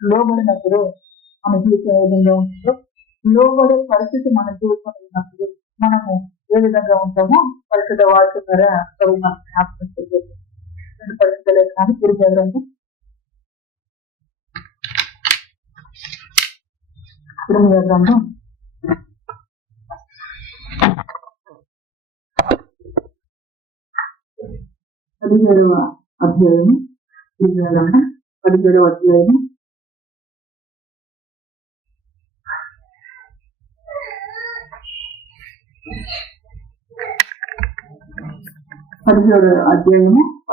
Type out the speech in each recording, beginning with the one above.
లోబడినప్పుడు మన జీవితం ఏ విధంగా ఉంటుందో, లోబడే పరిస్థితి మన జీవితంలో ఉన్నప్పుడు మనము ఏ విధంగా ఉంటామో పరిశుద్ధ వాక్యం ద్వారా ప్రభు మనకు జ్ఞాపకం చేయాలి. రెండు పరిస్థితులే కానీ తిరిగి గ్రంథం 17వ అధ్యాయము 17వ అధ్యాయము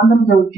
19వ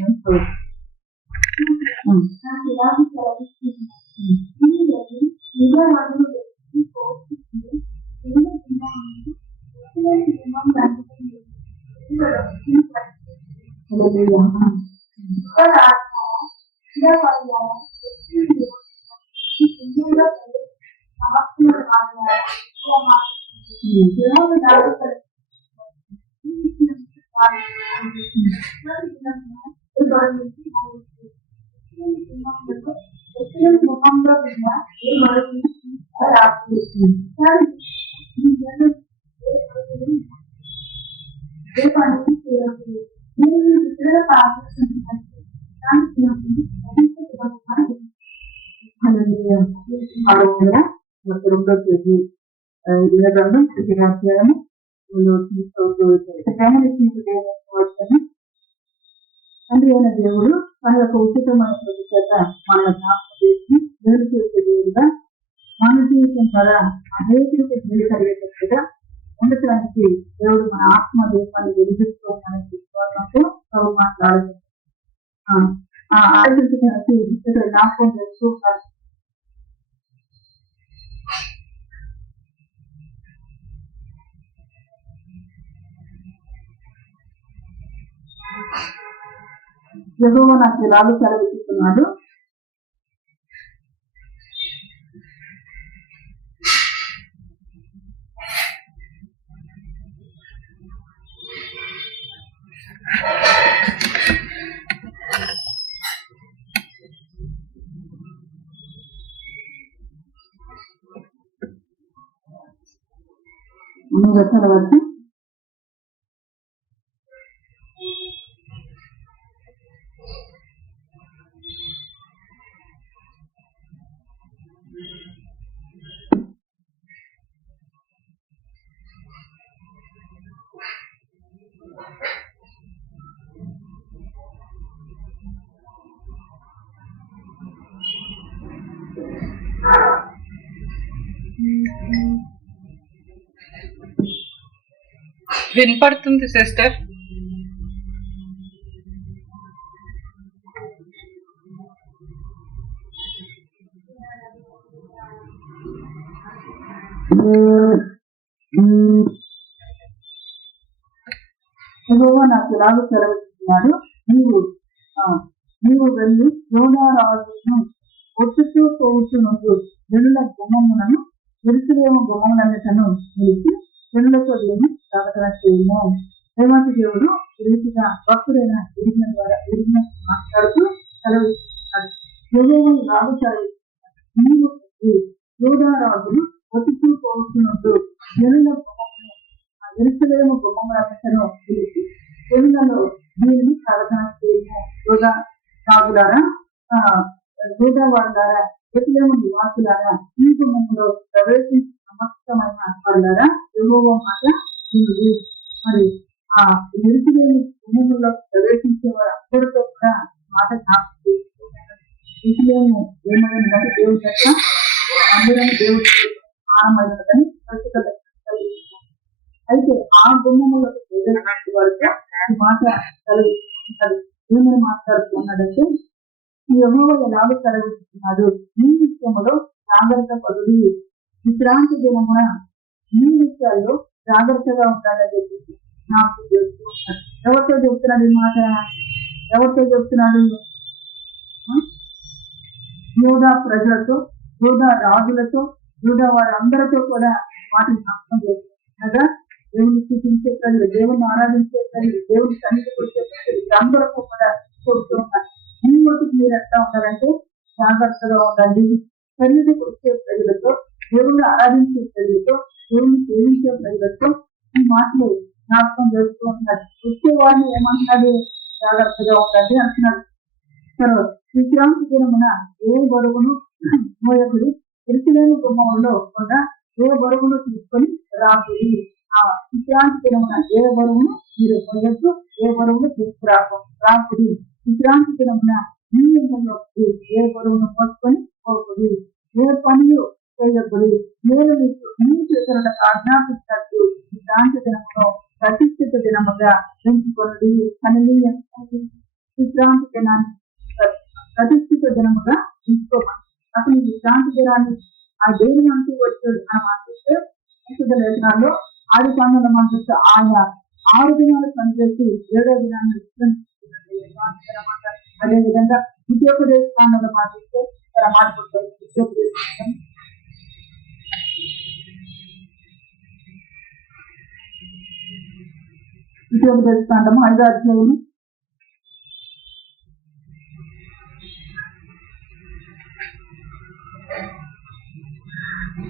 వచనం. తండ్రి అయిన దేవుడు తన యొక్క ఉచితమైన చేత మన జ్ఞాపకం చేసి మేలు చేసే దేవుడుగా మన జీవితం ద్వారా అనేకులకు మేలు కలిగేటట్టుగా ఉండటానికి దేవుడు మన ఆత్మ దేశాన్ని వెలిగిస్తూ మన విశ్వాసంతో ప్రభు మాట్లాడుతుంది. ఆలోచించడానికి ఇక్కడ జ్ఞాపకం చేస్తూ యెహోవా నాకు ఇలాగ సెలవిస్తున్నాడు, వరకు వినపడుతుంది సిస్టర్. నాకు ఇలాగ సెలవిస్తున్నాడు, నీవు వెళ్ళి యోధారాజును ఒత్తుతూ పోవుచునుండు జనుల గుమ్మములను ఎరుసలేము గుమ్మములన్నిటను నిలిచి జనులతో దీన్ని ప్రకటన చేయము. దేవాతి దేవుడు రీతిగా భక్తుడైన ఎరిగిన ద్వారా ఎరిగిన మాట్లాడుతూ సెలవిస్తున్నాడు. రాజు సెలవిస్తున్నాడు, నీవు యోధారాజును ఒత్తుతూ పోవుచునుండు జనుల గుమ్మమును ఎరుసలేము గుమ్మములన్నిటను నిలిచి జనులలో దీనిని ప్రకటన చేయము. యోధా రాజులారా, యోధా వారులారా, ఎరుసలేము నివాసులారా, ఈ గుమ్మములో ప్రవేశించి సమస్తమైన వారులారా, యెహోవా మాట వినుడి. మరి ఆ ఎరుసలేము గుమ్మములో ప్రవేశించే వారు అందరితో కూడా మాట జ్ఞాపకం చేసుకున్నాడు. ఎరుసలేము ఏమైనదని దేవుడి యొక్క అందరం దేవుడి ఆనందమైనదని ప్రస్తుత అయితే ఆ గుమ్మములో ప్రవేశించే వారికి ఈ మాట కలిగిస్తున్నాడు. ఏమని మాట్లాడుతున్నాడంటే, యెహోవా ఎలాగ సెలవిస్తున్నాడు, నీ విషయంలో జాగ్రత్త పడుడి, విశ్రాంతి దినమున ఈ విషయాల్లో జాగ్రత్తగా ఉండాలని చెప్పి నాకు చెప్తూ ఉన్నాడు. ఎవరితో చెప్తున్నాడు ఈ మాట? ఎవరితో చెప్తున్నాడు? యూదా ప్రజలతో, యూదా రాజులతో, యూదా వారందరితో కూడా వాటిని జ్ఞాపకం చేస్తున్నాడు. దేవుని స్థుతించే ప్రజలు, దేవుని ఆరాధించే ప్రజలు, దేవుని సన్నిధికి వచ్చే ప్రజలు అందరితో కూడా చెబుతూ ఉన్నారు. ఈ రోజుకి మీరు ఎట్లా ఉంటారంటే జాగ్రత్తగా ఉండండి. సన్నిధికి వచ్చే ప్రజలతో, దేవుణ్ణి ఆరాధించే ప్రజలతో, దేవుణ్ణి సేవించే ప్రజలతో ఈ మాటలు జ్ఞాపకం చేస్తూ ఉంటాడు. వచ్చేవాడిని ఏమంటున్నాడు? జాగ్రత్తగా ఉండండి అంటున్నాడు. తర్వాత విశ్రాంతి దినమున ఏ బరువును మోయకుడి, ఎరుసలేము గుమ్మములో కూడా ఏ బరువును తీసుకొని రాకుడి. ఆ విశ్రాంతి దినమున ఏ బరువును మీరు మోయొద్దు, ఏ బరువును రాకుడి. విశ్రాంతి దినమున మీ ఇళ్ళలో ఏ బరువును మోసుకొని పోకుడి, ఏ పనులు చేయకుడి. నేను మీకు మీ చేతులకు ఆజ్ఞాపిస్తూ విశ్రాంతి దినమును ప్రతిష్ఠిత దినముగా ఎంచుకొనుడి. హల్లెలూయా. విశ్రాంతి దినాన్ని ప్రతిష్ఠిత దినముగా ఎంచుకోమని. అసలు ఈ విశ్రాంతి దినాన్ని ఆ దేవుని అంటూ వచ్చాడు మనం ఆశిస్తే పరిశుద్ధ లేఖనాల్లో ఆది కాండంలో మనం చూస్తే ఆయన 6 దినాలు పనిచేసి 7వ దినాన్ని విశ్రాంతి. అదే విధంగా ద్వితీయోపదేశ కాండంలో మనం చూస్తే ఇక్కడ మాట్లాడుతారు. ద్వితీయోపదేశ కాండము 5వ అధ్యాయము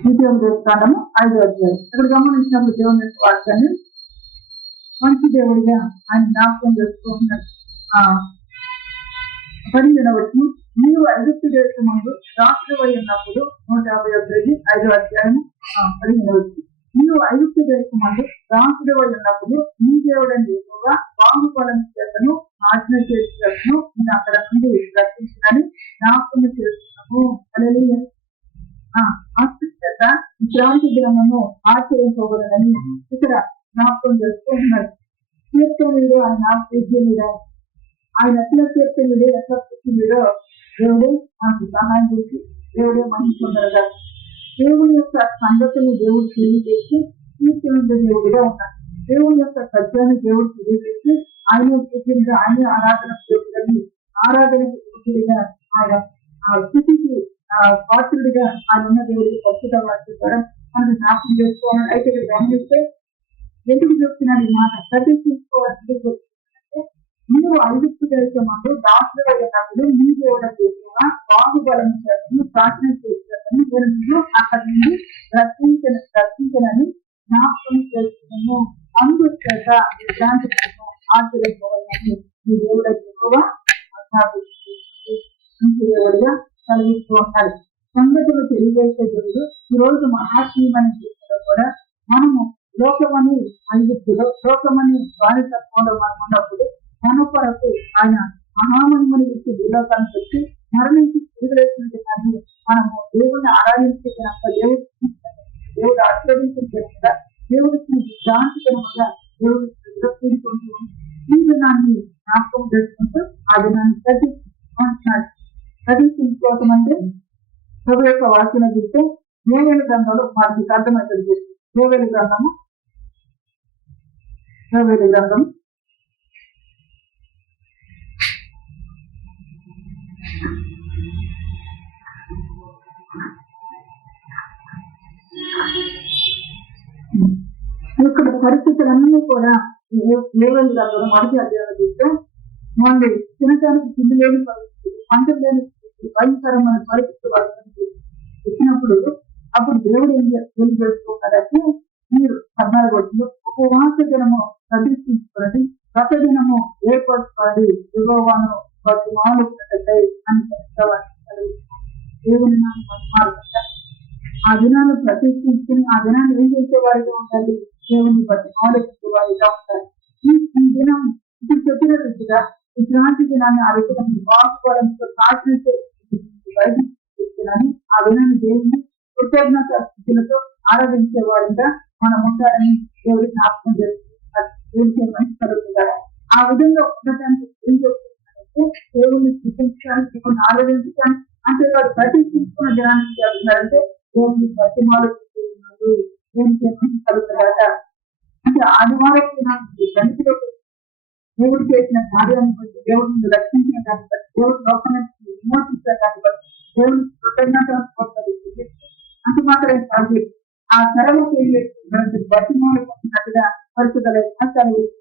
5వ అధ్యాయం. ఇక్కడ గమనించినప్పుడు దేవుని యొక్క వాక్యాన్ని మంచి దేవుడిగా ఆయన జ్ఞాపకం చేస్తూ ఉన్నాడు. 15వ వచనం, నీవు ఐగుప్తు దేశమందు రాష్ట్రవై ఉన్నప్పుడు 151 5వ అధ్యాయం 15వ వచనం, నీవు ఐగుప్తు దేశమందు రాష్ట్రవై ఉన్నప్పుడు నీ దేవుడని ఎక్కువగా బాహుబలం చేతను ఆజ్ఞ చేసేటను నేను అక్కడ నుండి రక్షించినని జ్ఞాపకం చేస్తున్నాము. హల్లెలూయా. చేత విశ్రాంతి దినమును ఆచరించకూడదని ఇక్కడ జ్ఞాపకం చేస్తూ ఉన్నారు. కీర్తనుడు ఆయన పూజ్యులుడు, ఆయన ఎట్లా కీర్తనుడు ఎట్లా పూజ్యులుడో దేవుడే మనకు సహాయం చేసి దేవుడే మనకు పొందరగా దేవుని యొక్క సంగతిని దేవుడు తెలియజేసి కీర్తనుడు దేవుడిగా ఉన్నాడు. దేవుని యొక్క సత్యాన్ని దేవుడు తెలియజేసి ఆయన పూజ్యులుగా, ఆయన ఆరాధన దేవుడని ఆరాధనకు పూజ్యుడిగా, ఆయన స్థితికి పాత్రుడిగా ఆయన ఉన్న దేవుడికి పరిశుద్ధ వాక్యం ద్వారా మనకు జ్ఞాపకం చేసుకోవాలని. అయితే ఇక్కడ గమనిస్తే ఎందుకు చెప్తున్నాను ఈ మాట ప్రతిష్ఠించుకోవాలంటే, మీరు ఐగుప్తు దేశమందు దాసులుగా అయినప్పుడు మీ దేవుడు ఎక్కువగా బాహుబలం చేతను ప్రార్థన చేస్తాను నేను అక్కడి నుండి రక్షించనని జ్ఞాపకం చేస్తున్నాను. అందుచేత విశ్రాంతి ఆచరించుకోవాలని మీ దేవుడు ఎక్కువగా దేవుడిగా కలిగిస్తూ ఉంటాడు. సంగతులు తెలియజేసే దేవుడు ఈ రోజు మహాత్మీయమైన జీవితంలో కూడా మనము లోకమని ఐగుప్తులో లోకమని బానిసత్వంలో మనం ఉన్నప్పుడు మన కొరకు ఆయన మహామహిమని ఇచ్చి విలోకాన్ని పెట్టి మరణించి తిరిగిలేసినట్టు కానీ మనము దేవుడిని ఆరాధించేంత దేవుడు ఆశీర్వదించగా దేవుడికి శాంతికరంగా దేవుడి తీసుకుంటూ ఈ దినాన్ని జ్ఞాపకం చేసుకుంటూ ఆ దినాన్ని ప్రతిష్ఠించుకుంటున్నాడు. ప్రతిష్ఠించుకోవటం అంటే ప్రభు యొక్క వాక్యం చూస్తే యోవేలు గ్రంథంలో మనకి అర్థమవుతుంది. యోవేలు గ్రంథం ఇక్కడ పరిస్థితులన్నీ కూడా యోవేలు గ్రంథంలో మొదటి అధ్యాయంలో చూస్తే మళ్ళీ తినటానికి తిండి లేని పరిస్థితి, పంట లేని పరిస్థితి, భయంకరమైన పరిస్థితి వచ్చినప్పుడు అప్పుడు దేవుడు ఏం చేసుకుంటారంటే, మీరు 14 వచ్చింది ఉపవాస దినము ప్రతిష్ఠించుకోండి, గత దినము ఏర్పరచుకోండి, యెహోవాను బతిమాలు అని చెప్తారు. దేవుని ఆ దినాన్ని ప్రతిష్ఠించుకుని ఆ దినాన్ని ఏం చేసేవారిగా ఉండాలి? దేవుని బతిమాలు వారిగా ఉంటారు. ఈ దినం ఇప్పుడు చెప్పిన రీతిగా విశ్రాంతి దినాన్ని ఆ రీతిగా బాగుపడంతో సాక్షించే ఆ దినాన్ని దేవుని కృతజ్ఞత స్థితులతో ఆరాధించే వారిగా మనం ఉంటారని దేవుడి జ్ఞాపకం చేస్తున్నారు. దేవుడికి మంచి కలుగుతారా? ఆ విధంగా ఉండటానికి ఏం చేస్తున్నారంటే దేవుడిని స్థితించడానికి, దేవుడిని ఆరాధించడానికి, అంతేకాదు ప్రతిష్ఠించుకున్న దినాన్ని చేస్తున్నారంటే దేవుడిని ప్రతిమాలు ఉన్నారు. దేవుడికి మంచి కలుగుతారట. అంటే ఆదివారం దినానికి గణితిలో దేవుడు చేసిన కార్యాన్ని బట్టి, దేవుడిని రక్షించిన దాన్ని బట్టి, దేవుడు లోకానికి విమోచించిన దాన్ని బట్టి, దేవుడికి కృతజ్ఞత అంత మాత్రమే కాదు, ఆ తరలకు బతిమాలు పొందినట్టుగా పరిస్థితులు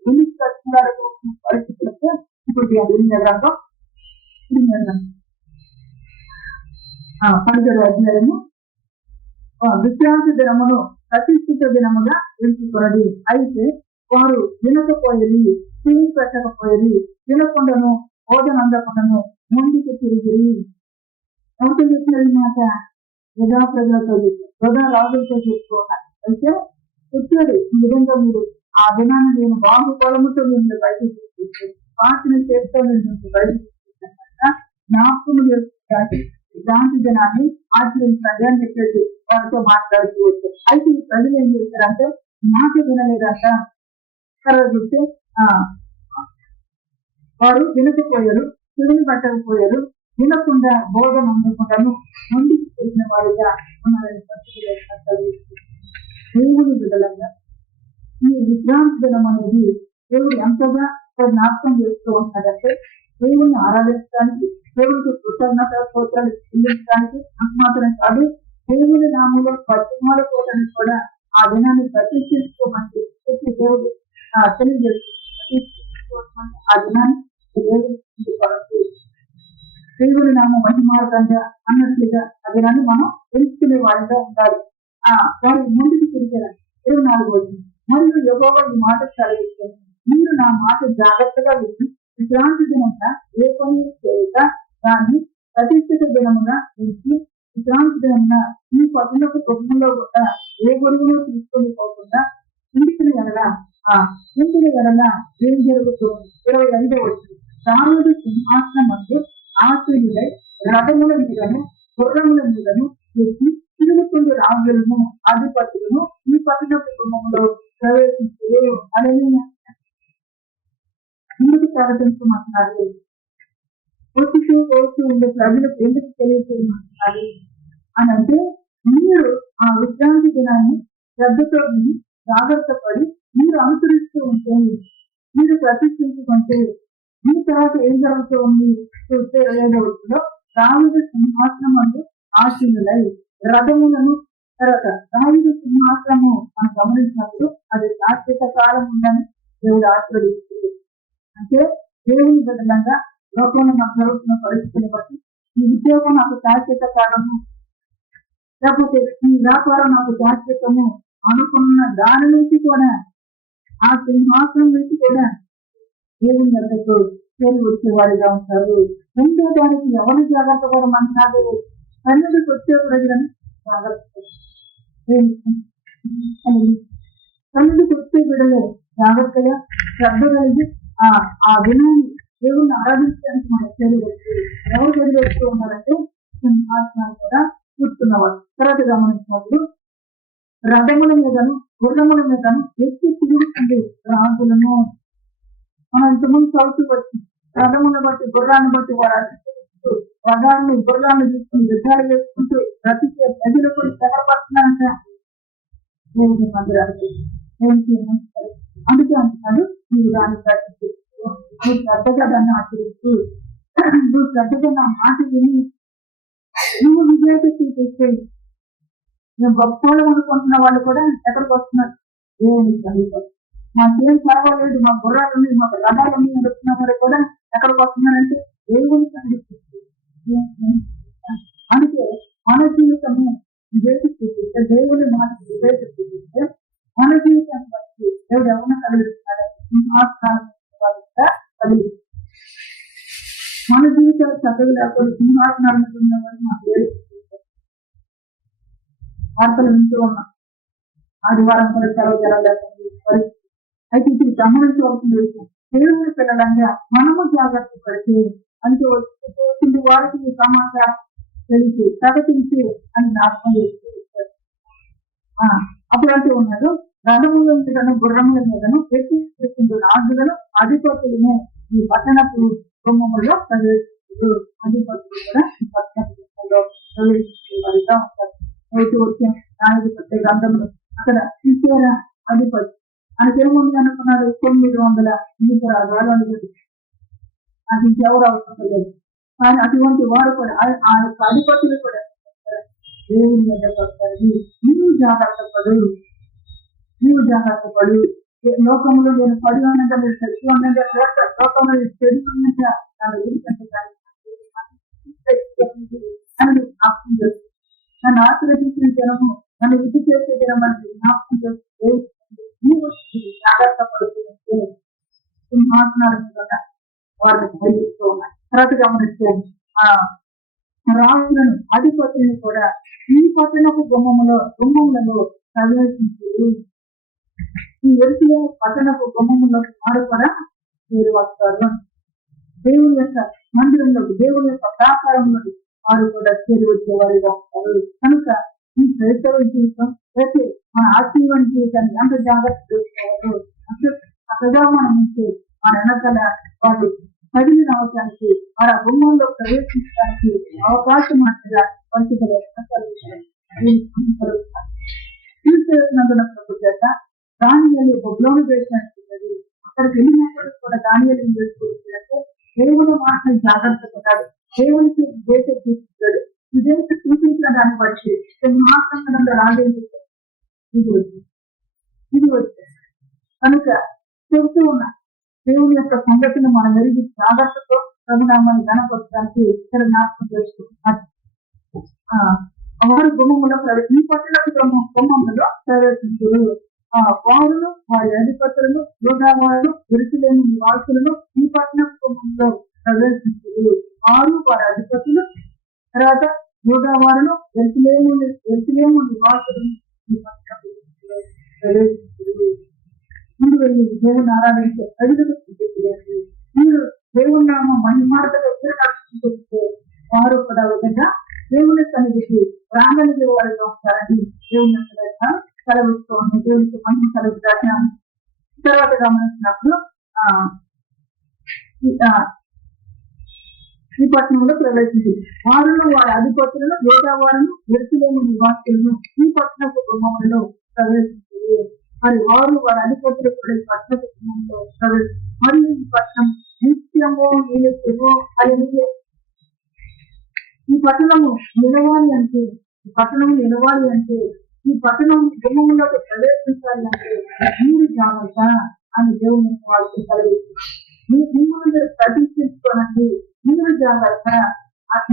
ఎన్ని పరిస్థితులకు ఇప్పుడు 12వ అధ్యాయము విశ్రాంతి దినమును ప్రతిష్ఠిత దినముగా ఎంచుకొనది. అయితే వారు వినకపోయేది, చెవి పెట్టకపోయేది, వినకుండాను బోధన అందకుండాను ముందుకు తిరిగి ఎవరితో చెప్పిన మాట యథా ప్రజలతో చెప్పారు, యథా రాజులతో చెప్పుకోవాలి. అయితే వచ్చాడు ఈ విధంగా మీరు ఆ దినాన్ని నేను బాహుబలముతో నేను బయటకు తీసుకొచ్చాను, పాటిని చేస్తూ నేను బయటకు తీసుకొచ్చాను, జ్ఞాపకం చేసుకుంటాను, శాంతి దినాన్ని ఆచరించండి అని చెప్పేసి వారితో మాట్లాడుతూ వచ్చారు. అయితే ఈ ప్రజలు ఏం చేశారంటే మాట వినలేదంట. తర్వాత చూస్తే వారు వినకపోయారు, చెవిని పట్టకపోయారు, వినకుండా బోధన అందకుండాను ముందుకు చేసిన వారిగా ఉన్నారని దేవుని బిడ్డలంగా ఈ విశ్రాంతి దినం అనేది దేవుడు ఎంతగా జ్ఞాపకం చేస్తూ ఉంటాడంటే దేవుణ్ణి ఆరాధించడానికి, దేవుడికి కృతజ్ఞత స్తోత్రాలు చెల్లించడానికి మాత్రం కాదు, దేవుని నామంలో బతిమాలుకోవడానికి కూడా ఆ దినాన్ని ప్రతిష్ఠించుకోమని చెప్పి దేవుడు తెలియజేసుకోమని ఆ దినాన్ని దేవుని నామం మహిమార్గంగా అన్నట్లుగా ఆ దినాన్ని మనం తెలుసుకునే వారిగా ఉండాలి. వారి ముందుకు తిరిగారు. 24వ వచనం, మరియు యెహోవా ఈ మాట సెలవిచ్చాను, మీరు నా మాట జాగ్రత్తగా విని విశ్రాంతి దినంగా ఏ పని చేయక దాన్ని ప్రతిష్ఠిత దినముగా ఉంచి విశ్రాంతి దినంగా మీ పట్టణపు కుటుంబంలో కూడా ఏ గొడుగులో తీసుకొని పోకుండా ఇంటికి ఎడలా ఏం జరుగుతుంది. 25వ వచనం, దావీదు సింహాసనం మందు ఆశ్రయులై రథముల మీదను గుర్రముల మీదను ఎక్కి తిరుగుతున్న రాజులను అధిపతులను ఈ పట్టణ కుటుంబంలో ప్రవేశించే ఎందుకు ప్రకటించమంటున్నారు, వచ్చి ఉండే ప్రజలకు ఎందుకు తెలియజేయమంటున్నారు అని అంటే, మీరు ఆ విశ్రాంతి దినాన్ని శ్రద్ధతో జాగ్రత్త పడి మీరు అనుసరిస్తూ ఉంటే, మీరు ప్రతిష్ఠించుకుంటే మీ తర్వాత ఏం జరుగుతూ ఉంది చూస్తే 25వ వచనంలో దావీదు సింహాసనం మందు ఆశీనులై రథములను తర్వాత దావీదు సింహాసనము మనం గమనించినప్పుడు అది శాశ్వత కాలం ఉందని దేవుడు ఆశీర్వదిస్తుంది. అంటే దేవుని బదులంగా లోకంలో నాకు జరుగుతున్న పరిస్థితిని బట్టి ఈ ఉద్యోగం నాకు శాశ్వత కాలము, లేకపోతే ఈ వ్యాపారం నాకు శాశ్వతము అనుకున్న దాని నుంచి కూడా ఆ సింహాసనం నుంచి కూడా దేవుని దగ్గరకు చేరి వచ్చేవాడిగా ఉంటారు. ఉండే దానికి ఎవరు జాగ్రత్త పడమంటున్నారు, సన్నిధికి వచ్చే ప్రజలను జాగ్రత్త సన్నిధికి వచ్చే బిడ్డలు జాగ్రత్తగా శ్రద్ధ కలిగి ఆ దినాన్ని దేవుణ్ణి ఆరాధించడానికి మన చేరి వచ్చి ఎవరు చేరి వస్తూ ఉన్నారంటే సింహాసనాలు కూడా కూర్చున్నవారు. తర్వాత గమనించినప్పుడు రథముల మీదను గుర్రముల మీదను ఎక్కి తిరుగుతుంది రాజులను. మనం ఇంతకుముందు చదువుతూ వచ్చి రథములను బట్టి గుర్రాన్ని బట్టి వారు రథాన్ని గుర్రాన్ని తీసుకుని యుద్ధాలు చేసుకుంటూ బ్రతికే ప్రజలు కూడా తెగపడుతున్నారంట దేవుని మందిరానికి. అందుకే అంటున్నాడు, నువ్వు దాన్ని ప్రకటిస్తూ నువ్వు శ్రద్ధగా దాన్ని ఆచరిస్తూ నువ్వు శ్రద్ధగా నా మాట విని నువ్వు విజేత చూపిస్తే నువ్వు గొప్పలు అనుకుంటున్న వాళ్ళు కూడా ఎక్కడికి వస్తున్నారు, దేవుని సమీపం. మాకేం పర్వాలేదు, మా గుర్రాలు ఉన్నాయి, మాకు రథాలు ఉన్నాయి అనుకున్న వారు కూడా ఎక్కడికి వస్తున్నారంటే దేవుని సమీపిస్తుంది. అందుకే మన జీవితము వివేక చూపిస్తే, దేవుని మాట వివేక చూపిస్తే మన జీవితాన్ని బట్టి దేవుడు ఎవరిని కదిలిస్తున్నాడు, సింహాసనాలు కదిలి మన జీవితాలు చక్కగా లేకపోతే సింహాసనాలు ఉన్న వాళ్ళు మాకు వేలు వార్తలు వింటూ ఉన్నాం. ఆదివారం కూడా సెలవు జరగలేకపోయింది పరిస్థితి. అయితే ఇప్పుడు గమనించవలసిన విషయం, దేవుని పిల్లలంగా మనము జాగ్రత్త పడితే అంటే వచ్చింది వారికి సమాచారం తెలిసి ప్రకటించి అని జ్ఞాపకం చేస్తూ అప్పుడు అంటూ ఉన్నాడు, రథముల మీదను గుర్రముల మీదను ఎక్కి రాజులను అధిపతులను ఈ పట్టణపు కుటుంబంలో ప్రవేశిస్తూ అధిపతులు కూడా ఈ పట్టణ కుటుంబంలో ప్రవేశించే వారిగా ఉంటారు. అయితే వచ్చే న్యాయాధిపత్య గ్రంథంలో అక్కడ ఇచ్చేరా అధిపతి ఆయనకేముంది అనుకున్నారు, 900 ఇనుప రాజాలు అధిపతి, అది ఇంకెవరు అవసరం లేదు. కానీ అటువంటి వారు కూడా ఆ యొక్క అధిపతులు కూడా దేవుని మీద పడతారు. నీవు జాగ్రత్త పడు, లోకంలో నేను పడి ఉన్నదా మీరు చచ్చి ఉన్నదా లోకంలో చెడుకున్నదా అని జ్ఞాపకం చేస్తుంది. నన్ను ఆశీర్వదించిన జనము, నన్ను విధి చేసే జనం అని జ్ఞాపకం చేస్తుంది. నీవు జాగ్రత్త పడుతుంటే సింహాసనాల మీద వారిని బయలుస్తూ ఉన్నాయి. తర్వాత గమనిస్తే ఆ రాజులను అధిపతులను కూడా ఈ పట్టణపు గుమ్మములలో ప్రవేశించి ఈ ఎరుసలేము పట్టణపు గుమ్మములో వారు కూడా మీరు వస్తారు. దేవుని యొక్క మందిరంలోకి, దేవుని యొక్క ప్రాకారంలోకి వారు కూడా చేరి వచ్చేవారుగా ఉంటారు. కనుక ఈ క్రైస్తవ జీవితం అయితే మన ఆత్మీయ జీవితాన్ని ఎంత జాగ్రత్త చేసుకోవాలో అక్కగా మనం ఉంటే మన వెనకాల వారు కదిలి రావడానికి, వారి ఆ గుమ్మంలో ప్రవేశించడానికి అవకాశం అంటగా పరిస్థితులు తీర్చేసినందున చేత దానియాలు బబులోను దేశానికి అక్కడికి వెళ్ళినప్పుడు కూడా దానియాలు ఏం చేసుకుంటే దేవుని మాటను జాగ్రత్త పడ్డాడు, దేవునికి దేశ తీర్చాడు. ఈ దేశ చూపించిన దాన్ని బట్టి సింహాసనంలో రాజేంద్ర ఇది వచ్చేది. కనుక చెబుతూ ఉన్నా దేవుని యొక్క సంగతిని మనం మెరుగు జాగ్రత్తతో ప్రభునామాన్ని ఘనపరచడానికి ఇక్కడ జ్ఞాపకం చేసుకుంటున్నారు. వారు గుమ్మములో ఈ పట్టణపు గుమ్మంలో ప్రవేశించారు. వారును వారి అధిపతులను యోగావారులు ఎరుసలేము నివాసులను ఈ పట్టణపు గుమ్మంలో ప్రవేశించారు. వారు వారి అధిపతులు తర్వాత యోగావారులు ఎరుసలేము నివాసులను ఈ పట్టణపు గుమ్మంలో ప్రవేశించారు. ముందు వెళ్ళి దేవుని ఆరాధించే ప్రజలకు మీరు దేవుని నామ మహిమార్గంలో చెప్తే వారు కూడా విధంగా దేవుని సన్నిధికి ప్రాంగణికి వారిగా ఉంటారని దేవుని సెలవిస్తూ దేవునికి మహిమ కలుగుతారు. తర్వాత గమనించినప్పుడు ఈ పట్టణంలో ప్రవేశించింది. వారును వారి అధిపతులను యోగావారును ఎరుసలేము నివాసులను ఈ పట్టణపు గుమ్మములలో ప్రవేశించారు. మరి వారు వారి అధిపతులు కూడా ఈ పట్టణ కుటుంబంలో మరియు ఈ పట్టణం నిత్యము నిలుచుము అని ఈ పట్టణము నిలవాలి అంటే ఈ పట్టణం గుమ్మంలోకి ప్రవేశించాలి అంటే మీరు జాగ్రత్త అని దేవుని వాళ్ళకి కలిగిస్తున్నారు. మిమ్మల్ని ప్రతిష్ఠించుకోనండి, మీరు జాగ్రత్త,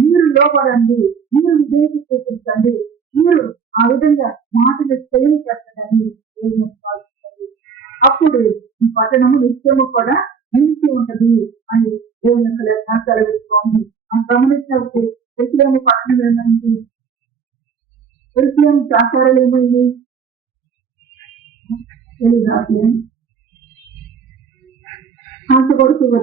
మీరు లోపడండి, మీరు విధేయత చూపించండి, మీరు ఆ విధంగా మాటలు చేయని పెట్టండి. అప్పుడు ఈ పట్టణము నిత్యము కూడా నిలిచి ఉంటది అని దేవుని యొక్క సెలవిస్తోంది. మనం గమనించినప్పుడు ఎరుసలేము పట్టణం ఏమైంది, ఎరుసలేము ప్రాకారాలు ఏమైంది ఆశపడుతుంది.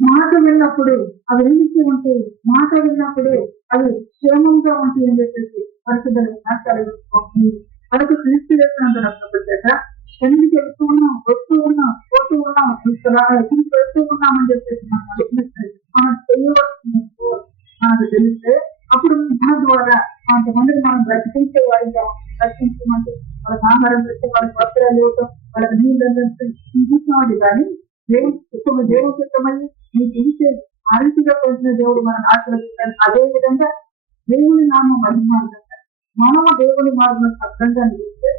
మాట విన్నప్పుడు అవి నిలిచి ఉంటే, మాట విన్నప్పుడు అవి క్షేమంగా ఉంటాయి అని చెప్పేసి పరిస్థితులు సెలవిస్తోంది. మనకు క్రీస్తు చేస్తున్నంత ఎందుకు వెళ్తూ ఉన్నాం, వస్తూ ఉన్నాం, పోతూ ఉన్నాం, వెళ్తూ ఉన్నామని చెప్పేసి మనం చేయవలసింది మనకు తెలిస్తే అప్పుడు మన ద్వారా కొంతమందికి మనం రక్షించే వారిగా రక్షించమంటే వాళ్ళకి ఆహారం పెట్టి, వాళ్ళకి వస్త్రాలు ఇవ్వటం, వాళ్ళకి నీళ్ళు చూసినవాడు. కానీ దేవుడు చిత్తమని మీకు ఇంకే అరిసిగా పోసిన దేవుడు మనం ఆశీర్వదించాలి. అదే విధంగా దేవుని నామం మహిమార్గంగా మనము దేవుని మార్గం శబ్దంగా నిలిస్తే,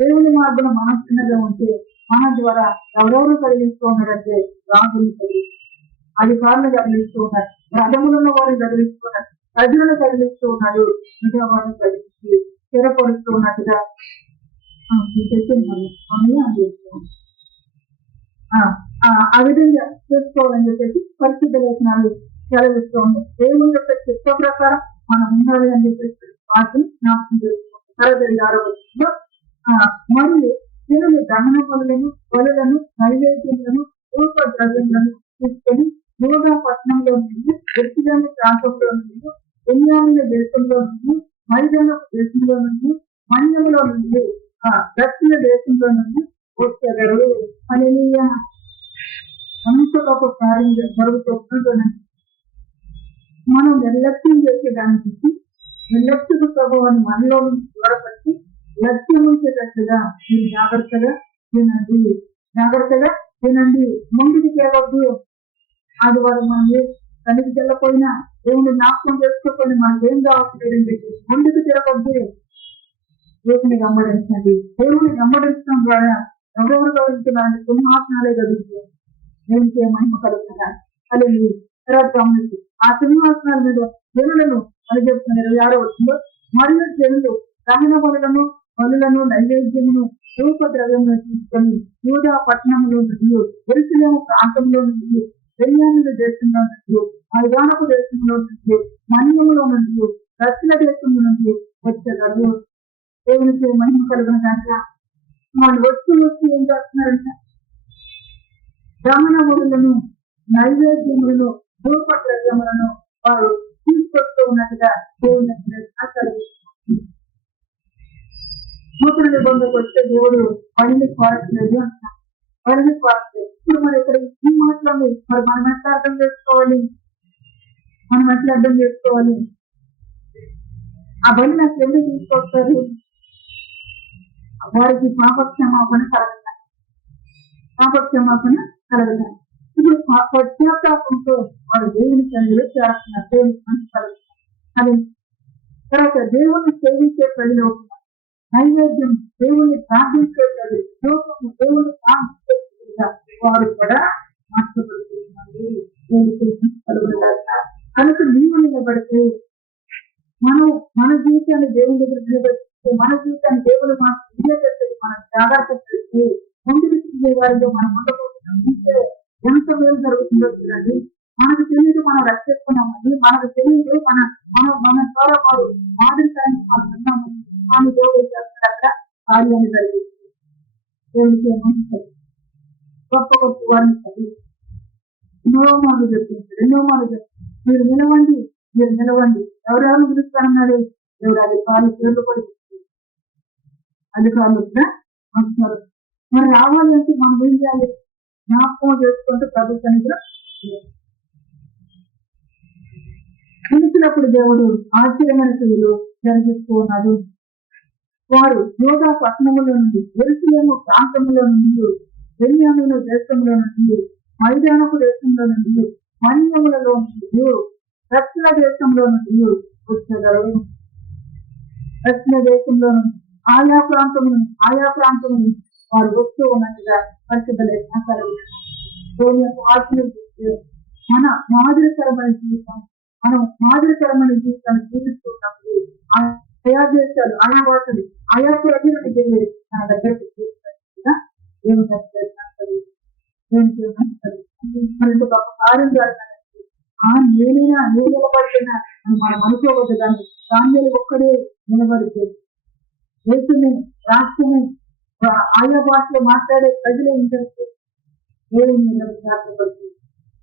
దేవుని మార్గం మనం చిన్నగా ఉంటే మన ద్వారా ఎవరెవరు కలిగిస్తూ ఉన్నారంటే రాజులు కలిగిస్తూ, అధికారులు కలిగిస్తూ ఉన్నారు, రథములను వారిని కలిగిస్తున్నారు, ప్రజలను కలిగిస్తూ ఉన్నారు, వారిని కలిగిస్తూ స్థిరపరుస్తూ ఉన్నట్టుగా ఆ విధంగా చేసుకోవాలని చెప్పేసి పరిశుద్ధ లేఖనాలు సెలవిస్తూ ఉంది. దేవుని యొక్క చిత్త ప్రకారం మనం ఉండాలి అని చెప్పేసి వాటిని జ్ఞాపకం చేసుకోవాలి. మరియు తిరుగు దహన పనులను నైవేద్యములను రూప ద్రవ్యములను తీసుకొని యోగా పట్టణంలో నుండి, ఎరుసలేము ప్రాంతంలో నుండి, బెన్యామీను దేశంలో నుండి, మైదాన దేశంలో నుండి, మన్యములో నుండి, దక్షిణ దేశంలో నుండి వచ్చారు. హల్లెలూయా. అంత గొప్ప కార్యం జరుగుతుందని మనం నిర్లక్ష్యం చేసేదానికి నిర్లక్ష్య ప్రభావాన్ని మనలో నుంచి దూరపట్టి లక్ష్యం ఉంచేటట్టుగా మీరు జాగ్రత్తగా వినండి. ముందుకు తేవద్దు. ఆదివారం మనం తనకి తెల్లపోయినా, దేవుని జ్ఞాపకం చేసుకోకపోయినా మనకు ఏం కావాల్సి ముందుకు తిరగద్దు. దేవుని గమ్మడించండి. దేవుని గమ్మడించడం ద్వారా ఎవరెవరు కలుగుతున్నారని సింహాసనాలే కలుగుతుంది. దేవునికి మహిమ కలుగుతున్నారు. అలాగే తర్వాత గమనించి ఆ సింహాసనాల మీద జనులను అని చెప్తున్నారు 26వ వచనంలో, మరియు జనులు దహన బలులను నైవేద్యమును ధూపద్రవ్యమును తీసుకొని యూదా పట్టణంలో నుండి యెరూషలేము ప్రాంతంలో నుండి బెన్యామీను దేశంలో నుండి మైదానపు దేశంలో నుండి మన్యములో నుండి దక్షిణ దేశంలో నుండి వచ్చేదారు. దేవునికి మహిమ కలుగున కాక వాళ్ళు వచ్చి ఏం చేస్తున్నారంట, దహన బలులను నైవేద్యములను ధూపద్రవ్యములను వారు తీసుకొస్తూ ఉన్నట్టుగా దేవుని అసలు నూతన నిబంధనకు వస్తే దేవుడు వడిని కోరట్లేదు అంటున్నాడు. వడిని కోరట్లేదు. ఇప్పుడు మరి ఇక్కడ ఈ మాటలో మరి మనం ఎట్లా అర్థం చేసుకోవాలి, ఆ బలి నాకు ఎందుకు తీసుకొస్తారు, వారికి పాపక్షమాపణ కలగదు. ఇప్పుడు పశ్చాత్తాపంతో వారు దేవుని సన్నిధిలో చేస్తున్నారు, దేవునికి మంచి కలుగుతారు. అది తర్వాత దేవుణ్ణి సేవించే ప్రజలు నైవేద్యం దేవుణ్ణి ప్రార్థించే ప్రజలు దేవుణ్ణి ప్రార్థించే వారు కూడా మార్చబడుతున్నారు. కనుక నీవు నిలబడితే మన జీవితాన్ని దేవుని దగ్గర నిలబెడితే, మన జీవితాన్ని దేవుడు మాకు నిలబెట్టేది మనం జాగ్రత్త పెడితే ముందుకు తిరిగే వారిలో మనం ఉండబోతున్నాం. ఎంత మేలు జరుగుతుందో చూడండి. మనకు తెలియదు మనం రక్షిస్తున్నామని, మనకు తెలియదు మన ద్వారా వారు మాదిరికాన్ని మనం విన్నామని, ఆమె దేవుడు చేస్తారట కార్యాన్ని జరిగిస్తుంది. దేవుడికి గొప్ప గొప్ప వారిని చదివి ఎన్నో మార్లు చెప్తుంది. మీరు నిలవండి ఎవరెవరు పిలుస్తారన్నాడు, ఎవరు అధికారులు పేర్లు కూడా అధికారులు కూడా వస్తున్నారు. మరి రావాలంటే మనం ఏం చేయాలి, జ్ఞాపకం చేసుకుంటూ ప్రభుత్వాన్ని కూడా పిలిచినప్పుడు దేవుడు ఆశ్చర్యమైన క్రియలు జరిగిస్తూ ఉన్నాడు. వారు యోగా పట్టణములో నుండి యెరూషలేము ప్రాంతంలో నుండి బెన్యామీను దేశంలో నుండి మైదానపు దేశంలో నుండి మన్యములలో నుండి దక్షిణ దేశంలో నుండి వచ్చేవారు. దక్షిణ దేశంలో నుండి ఆయా ప్రాంతము నుంచి వారు వస్తూ ఉన్నట్టుగా పరిశుద్ధ లేఖనాలు దేవుని యొక్క ఆత్మీయ మన మాదిరికరమైన జీవితాన్ని జీవిస్తున్నప్పుడు ఆయా దేశాలు, ఆయా వార్తలు, ఆయా ప్రజలను దేవుడు తన దగ్గరికి తీసుకున్నట్టుగా దేవుని మరి గొప్ప కార్యం జరగాలంటే నేనైనా నేను నిలబడుతున్నా అని మనం అనుకోవద్దు. కానీ దానిలో ఒక్కడే నిలబడితే దేశమే రాష్ట్రమే ఆయా భాషలో మాట్లాడే ప్రజలే ఇంటర్స్తే దేవుని నిలబడుతుంది.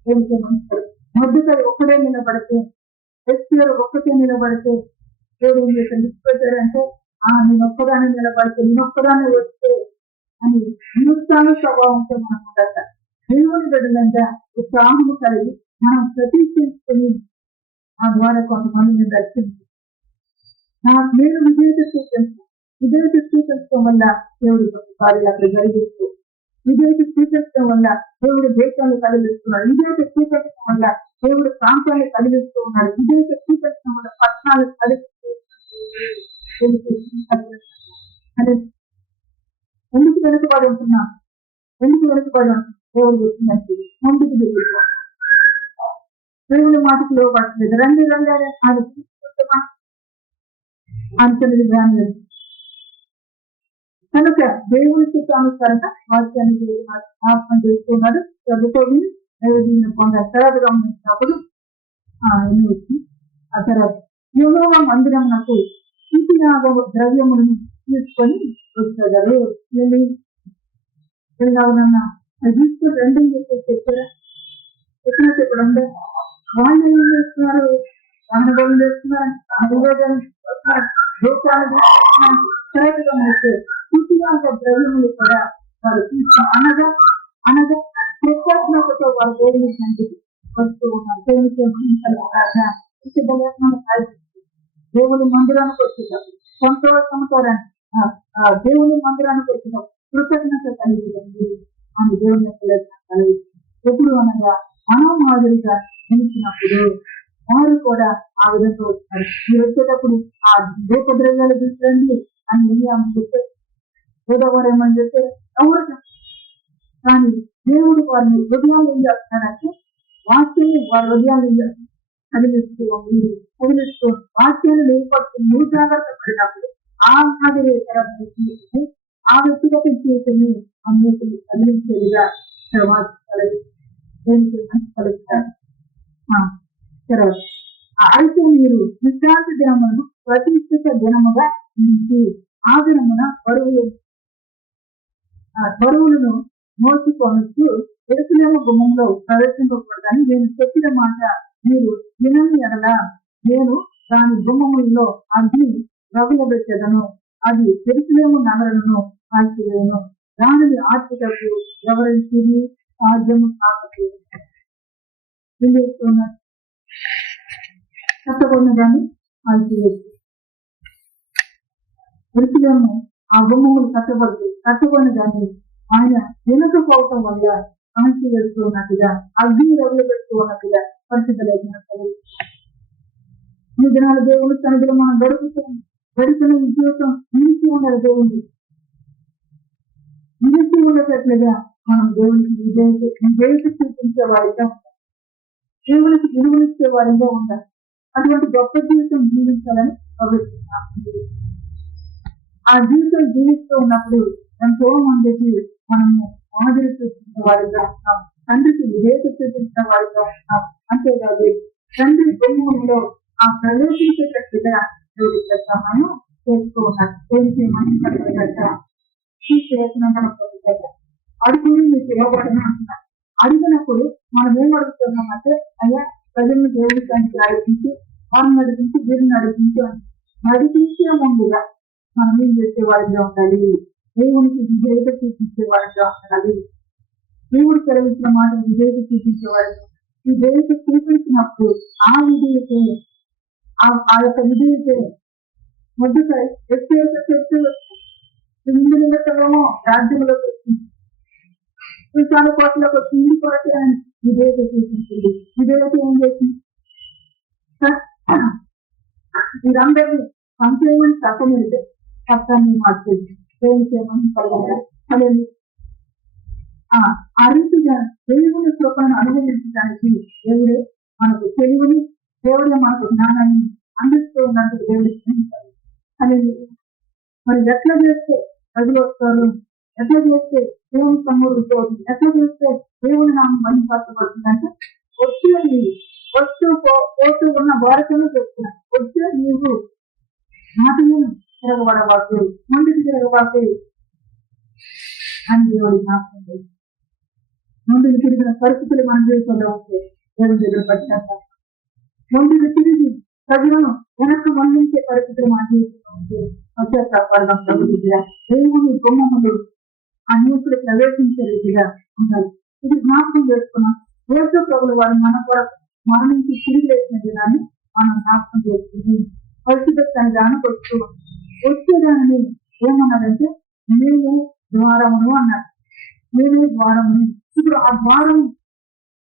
దేవునికి మంచి మధ్యకారి ఒక్కడే నిలబడితే, ఎస్పీలు ఒక్కటే నిలబడితే దేవుడు ఏం చేశారు నిలిచిపెట్టారంటే నేనొక్కదాన్ని నిలబడితే, నేనొక్కదాన్ని వస్తే అని నిరుత్సాహ స్వభావంతో మనం ఉండట. దేవుని బిడ్డలంతా ఉత్సాహము కలిగి మనం ప్రతిష్ఠించుకుని ఆ ద్వారా కొంతమందిని దర్శించి నేను విధేయత స్వీకరించడం వల్ల దేవుడు కార్యాలు అక్కడ జరిగిస్తూ, విధేయత స్వీకరించడం వల్ల దేవుడు దేశాన్ని కదిలిస్తున్నాడు, విధేయత స్వీకరించడం వల్ల దేవుడు ప్రాంతాన్ని కదిలిస్తూ ఉన్నాడు, విధేయత స్వీకరించడం వల్ల పట్టణాలు కదిలిస్తూ ఎందుకు వెనుకబడి ఉంటున్నా, దేవుడు వచ్చినట్టు ముందుకు దిగుతా దేవుని మాటకు లోపడలేదు. రండి అది అంతది రాలేదు. కనుక దేవుని చిత్తానుసారంగా వాక్యాన్ని జ్ఞాపకం చేస్తున్నాడు. ప్రభుత్వం నైవేద్యం పొందారు. తర్వాత గమనించినప్పుడు వచ్చి ఆ తర్వాత యెహోవా మందిరం నాకు ద్రవ్యములను తీసుకొని వచ్చారు. తీసుకుని రెండు చెప్పారా, ఎక్కడ ఇక్కడ ఉండే వాళ్ళు ఏం చేస్తున్నారు, అనుభవం చేస్తున్నారు, ద్రవ్యములు కూడా వారు తీసుకుని అనగా కృతజ్ఞతతో వారు దేవుని సన్నిధికి వస్తూ ఉన్నారు. దేవుని మందిరానికి వచ్చేటప్పుడు సంతోషంతో దేవుని మందిరానికి వచ్చేటప్పుడు కృతజ్ఞత కలిగి అని దేవుని కలిగి ఎప్పుడు అనగా మనం మాదిరిగా నిలిచినప్పుడు వారు కూడా ఆ విధంగా వస్తారు. మీరు వచ్చేటప్పుడు ఆ రూపద్రవ్యాలు తీసుకురండి అని చెప్పారు, గోదావరి ఏమని చెప్పారు. ఎవరు కానీ దేవుడు వారిని హృదయాలు ఏం చేస్తున్నారంటే వాక్యాన్ని వారి హృదయాలు కదిలిస్తూ వాక్యాన్ని నువ్వు జాగ్రత్త పడినప్పుడు ఆ మాదిరి జీవితం ఆ వ్యక్తిగత జీవితాన్ని అన్నిటిని కదిలించేదిగా తర్వాత కలుగుతారు. తర్వాత అయితే మీరు విశ్రాంతి దినములను ప్రతిష్ఠిత దినముగా నుంచి ఆ దినమున బరువులను మోసుకొనొచ్చు ఎరుసలేము గుమ్మంలో ప్రవేశింపకూడదని నేను చెప్పిన మాట మీరు వినని ఎడల నేను దాని గుమ్మములలో అగ్ని రగులబెట్టెదను, అది ఎరుసలేము నగరులను కాల్చివేయును, దానిని ఆర్పిటకు ఎవరికి సాధ్యము కాకపోయింది. కట్టబడిన దాన్ని కాల్చివేసి ఎరుసలేము ఆ గుమ్మములు కట్టబడిన దాన్ని ఆయన వెనుకపోవటం వల్ల కాల్చి వెళ్తూ ఉన్నట్టుగా అగ్ని రగులు పెడుతూ ఉన్నట్టుగా పరిస్థితి లేకుండా ఈ దినాల దేవుడు తనలో మనం గడుపుతున్న జీవితం నిలిచి ఉండాలి. నిలిచి ఉండేటట్లుగా మనం దేవునికి విజేత చూపించే వారిగా ఉండాలి, దేవునికి విలువనిచ్చే వారిగా ఉండాలి. అటువంటి గొప్ప జీవితం జీవించాలని ఆ జీవితం జీవిస్తూ ఉన్నప్పుడు ఎంతో మందికి మనము మాదిరి చూపించిన వారిగా ఉంటాం, తండ్రికి విధేయత చూపించిన వారిగా ఉంటాం. అంతేకాదు తండ్రి గుమ్మంలో ఆ ప్రవేశించేటట్టుగా దేవుడి సహాయం చేస్తూ ఉన్నారు. దేనికి అడుగుని మీకు ఇవ్వబడిన అంటున్నారు. అడిగినప్పుడు మనం ఏం అడుగుతున్నామంటే అయ్యా ప్రజలను దేవుడి దానికి నడిపించి వారిని నడిపించి వీరిని నడిపించి నడిపించే ముందుగా మనం ఏం చేసే వారిగా ఉండాలి, దేవునికి విజేత చూపించే వారిగా ఉండాలి. దేవుడు సెలవించిన మాట విజేత చూపించే వారిగా విజేత చూపించినప్పుడు ఆ విధేయతే ఆ యొక్క విధేయతే మొదటిపై వ్యక్తిగత శక్తి వచ్చింది నిమిత్తమేమో రాజ్యంలోకి వచ్చింది, విశాల కోట్లకు వచ్చింది కొరకే అని విధేయత చూపించింది. విధేయత ఏం చేసింది? మీరందరినీ సంక్షేమని తప్పనితే చట్టాన్ని మార్చేది చేయమని కలగాలి. ఆ రీతిగా దేవుని కృపను అనుభవించడానికి దేవుడే మనకు తెలివిని, దేవుడే మనకు జ్ఞానాన్ని అందిస్తూ ఉన్నట్టు దేవుడికి అనేది. మరి ఎట్లా చేస్తే ప్రజలు వస్తారు, ఎట్లా చేస్తే దేవుని సమృద్ధి, ఎట్లా చేస్తే దేవుని నామం మహిమపరచబడుతుందంటే పోతూ ఉన్న భారతను చెప్తున్నాను. వచ్చే నీవు మాటను తిరగబడవచ్చు, ముందుకు తిరగవచ్చు అని దేవుడి జ్ఞాపకం చేసి ముందుకు తిరిగిన పరిస్థితులు మన జీవితంలో ఉంటే దేవుడి దగ్గర పట్టినట్టు ముందుకు తిరిగి ప్రజలను వెనక్కి మళ్లించే పరిస్థితులు మన జీవితంలో ఉంటే వచ్చేస్తాం. ప్రభుత్వ దేవుని గుమ్మములు అనేకులు ప్రవేశించే రీతిగా ఉండాలి. ఇది జ్ఞాపకం చేసుకున్నాం. యేసు ప్రభుల వారు మన కొరకు మరణించి తిరిగి లేచిన దినాన్ని మనం జ్ఞాపకం చేసుకుని పరిస్థితి దానికి వచ్చేదాన్ని ఏమన్నాడంటే నేను ద్వారమును అన్నాడు. నేనే ద్వారముని. ఇప్పుడు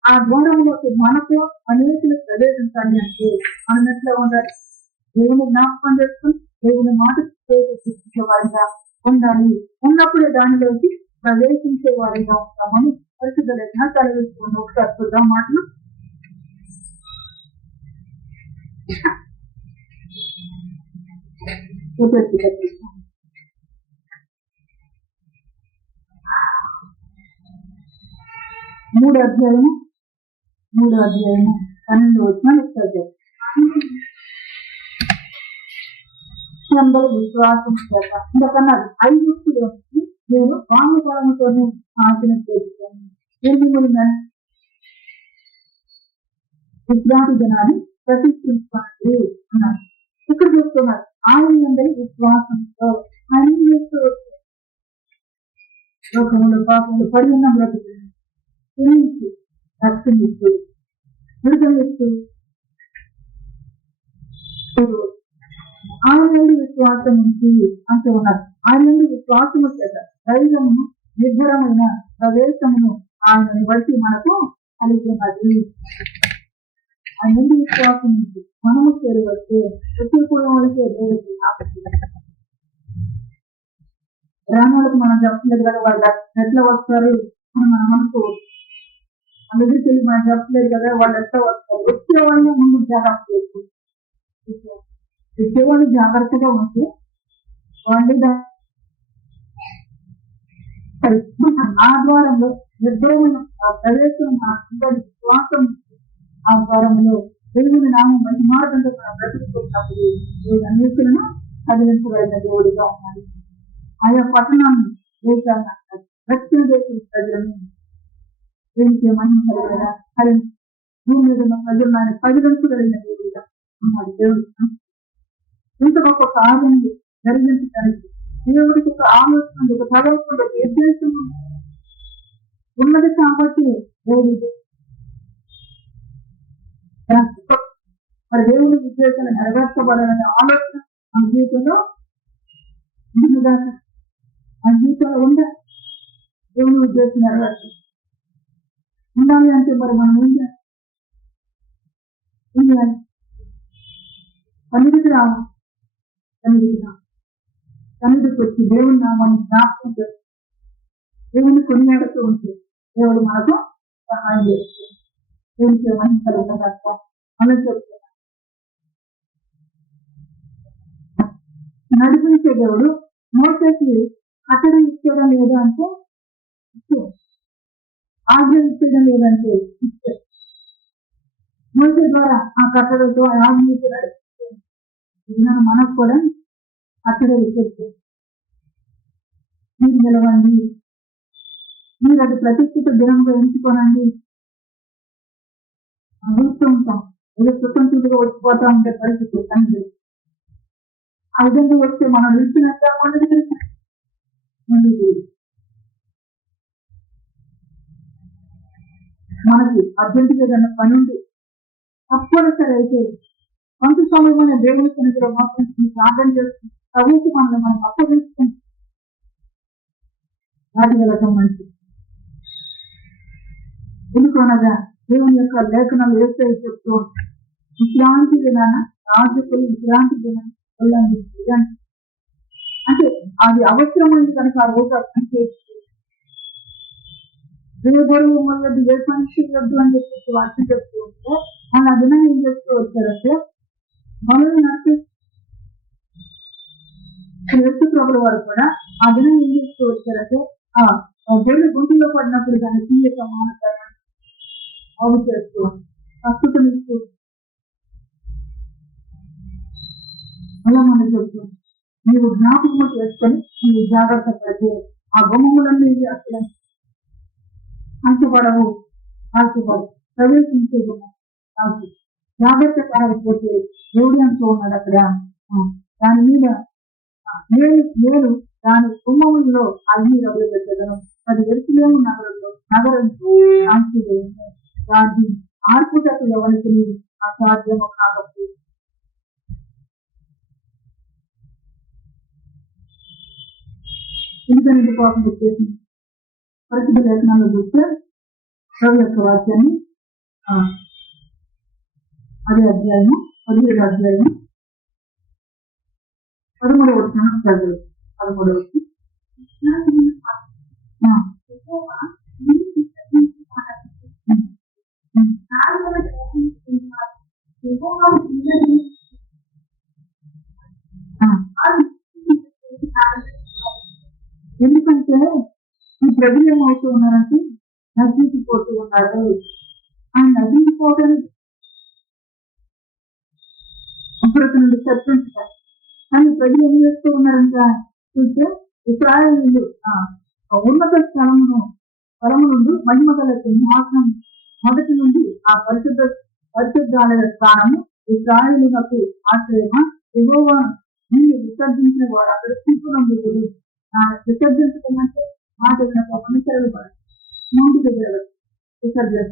ఆ ద్వారంలోకి మనకు అనేకులు ప్రవేశించాలి అంటే మనం ఎట్లా ఉండాలి? దేవుని జ్ఞాపకం చేసుకుని దేవుని మాట చూపించే వారిగా ఉండాలి. ఉన్నప్పుడే దానిలోకి ప్రవేశించే వారిగా ఉంటామని పరిశుద్ధ లేఖన చదివిస్తుంది. ఒకసారి చూద్దాం మాటలు. మూడో అధ్యాయము 12 వచ్చిన విశ్వాసం చేత ఇంకన్నారు 5 వ్యక్తులు నేను వామబలంతోనే ఆచరణ చేస్తాను. విశ్రాంతి దినాన్ని ప్రతిష్ఠించుకోండి అన్నారు. ఇక్కడ చెప్తున్నారు ఆయన అందరి విశ్వాసంతో ఆయన చేస్తూ వచ్చారు. లోకంలో పాపంలో పడి ఉన్న బ్రతుకు రక్షణిస్తూ విడుదలిస్తూ ఆయన నుండి విశ్వాసం నుంచి అంటూ ఉన్నారు. ఆయన నుండి విశ్వాసము చేత ధైర్యమును నిర్భరమైన ప్రవేశమును ఆయనను బట్టి మనకు కలిగి ఉన్నది. ఆయన నుండి విశ్వాసం నుంచి మనము చేరవస్తే ప్రతికూలకే దేవుడికి గ్రామాలకు మనం చెప్పలేదు కదా, వాళ్ళు ఎట్లా వస్తారు అని మనం అనుకోవచ్చు. అందరికీ వెళ్ళి మనం చెప్పలేదు కదా, వాళ్ళు ఎంత వస్తారు, వచ్చేవాళ్ళని ముందు జాగ్రత్త చేసుకో, వచ్చేవాళ్ళు జాగ్రత్తగా ఉంటే వాళ్ళు ఆ ద్వారంలో నిర్భయమైన ఆ ప్రవేశం ఆ అందరి విశ్వాసం ఆ ద్వారంలో దేవుని నామం మహిమార్గంతో మనం బ్రతుకుతున్నప్పుడు అన్నిటిలను కదిలించబడిన దేవుడిగా ఉన్నాడు. ఆయా పట్టణాన్ని దేశాన్ని దక్షిణ దేశం ప్రజలను దేవునికి మహిమ కలిగిన భూమి మీద ఉన్న ప్రజలను ఆయన కదిలించగలిగిన దేవుడిగా ఉన్నాడు. దేవుడు ఇంత గొప్ప కార్యం జరిగించడానికి దేవుడికి ఒక ఆలోచన, ఒక తలవకుండా, ఒక ఉద్దేశం ఉన్నది కాబట్టి దేవుడు మరి దేవుని ఉద్దేశాలు నెరవేర్చబడాలనే ఆలోచన మన జీవితంలో మన జీవితంలో ఉండాలి. దేవుని ఉద్దేశం నెరవేర్చ ఉండాలి అంటే మరి మనం ఏం చేయాలి? సన్నిధికి రావాలి. సన్నిధికి వచ్చి దేవుని నామాన్ని జ్ఞాపకం చేసి దేవుని కొనియాడుతూ ఉంటే దేవుడు మనకు సహాయం చేస్తుంది. దేవునికి మహిళ మనం చెప్తున్నాం. నడిపించే దేవుడు మోసేకి అతడు ఇచ్చేయడం లేదా అంటే ఆజ్ఞ ఇచ్చేయడం లేదంటే ఇచ్చే మోసే ద్వారా ఆ కట్టడతో ఆజ్ఞ మనకు కూడా అక్కడే ఇచ్చేది. మీరు నిలవండి, మీరు అది ప్రతిష్ఠిత దినంగా ఎంచుకోనండి. చూస్తూ ఉంటాం, ఏదో సుఖంగా వచ్చిపోతా ఉంటే పరిస్థితి తండ్రి ఆ విధంగా వస్తే మనం నిలిచినట్టు మనకి అర్జెంటుగా ఏదైనా పని ఉంది తప్పనిసరి అయితే కొంత సమయమైన దేవుని సన్నిధిలో మాత్రం ప్రార్థన చేస్తుంది. ప్రభుత్వ మనల్ని మనం అప్పగించుకుంటాం. వాటి వెళ్ళటం మంచిది. ఎందుకనగా దేవుని యొక్క లేఖనాలు వేస్తే చెప్తూ విశ్రాంతి దినాన రాజకులు విశ్రాంతి దినాన్ని అంటే అది అవసరమైంది కనుక ఆ రోజు అర్థం చేసి దేవుడు మొదటి ఏ పరీక్ష వద్దు అని చెప్పి వాక్యం చెప్తూ ఉంటే వాళ్ళు ఆ దినం ఏం చేస్తూ వచ్చారంటే మనల్ని నడిపి ప్రభుల వారు కూడా ఆ దినం ఏం చేస్తూ వచ్చారంటే ఆ దేవుడి గుంటలో పడినప్పుడు దాన్ని తీయక మానకాన్ని బాగు చేస్తూ ప్రస్తుతమిస్తూ అలా మనం చెప్తాం. నీవు జ్ఞాపకం చేసుకొని నీవు జాగ్రత్త పడితే ఆ గుమ్మములన్నీ అసలు అంటుపడవు, ఆల్చిపడవు, ప్రవేశించే గుమ్మం జాగ్రత్త కాకపోతే దేవుడు అంటూ ఉన్నాడు అక్కడ. దాని మీద నేను దాని గుమ్మములలో అగ్ని రగులు పెట్టగలను. అది ఎరుసలేము నగరంతో దాన్ని ఆర్పుటకు ఎవరికి అసాధ్యము కాబట్టి ఎందుకంటే పాపం వచ్చేసి పరిస్థితి లేఖనాల్లో చూస్తే ప్రభు యొక్క వాక్యాన్ని అదే అధ్యాయము 17వ అధ్యాయము 13వ వచనం చదువు. 13వ ఎందుకంటే ఈ ప్రజలు ఏమవుతూ ఉన్నారంటే నశించిపోతూ ఉన్నారు. ఆ నశించిపోవడానికి అప్పుడు నుండి చర్చించారు. కానీ ప్రజలు ఏం చేస్తూ ఉన్నారంట చూస్తే ఇస్రాయేలీయులు ఉన్నత స్థలము నుండి మహిమ గల సింహాసనం మొదటి నుండి ఆ పరిశుద్ధాలయ స్థానము ఇస్రాయేలీయులకు ఆశ్రయమా యెహోవా నిన్ను విసర్జించిన వాడు అక్కడ స్థితులందుకు విసర్జించకమంటే మాట వినపడరు ముందు దగ్గర విసర్జన.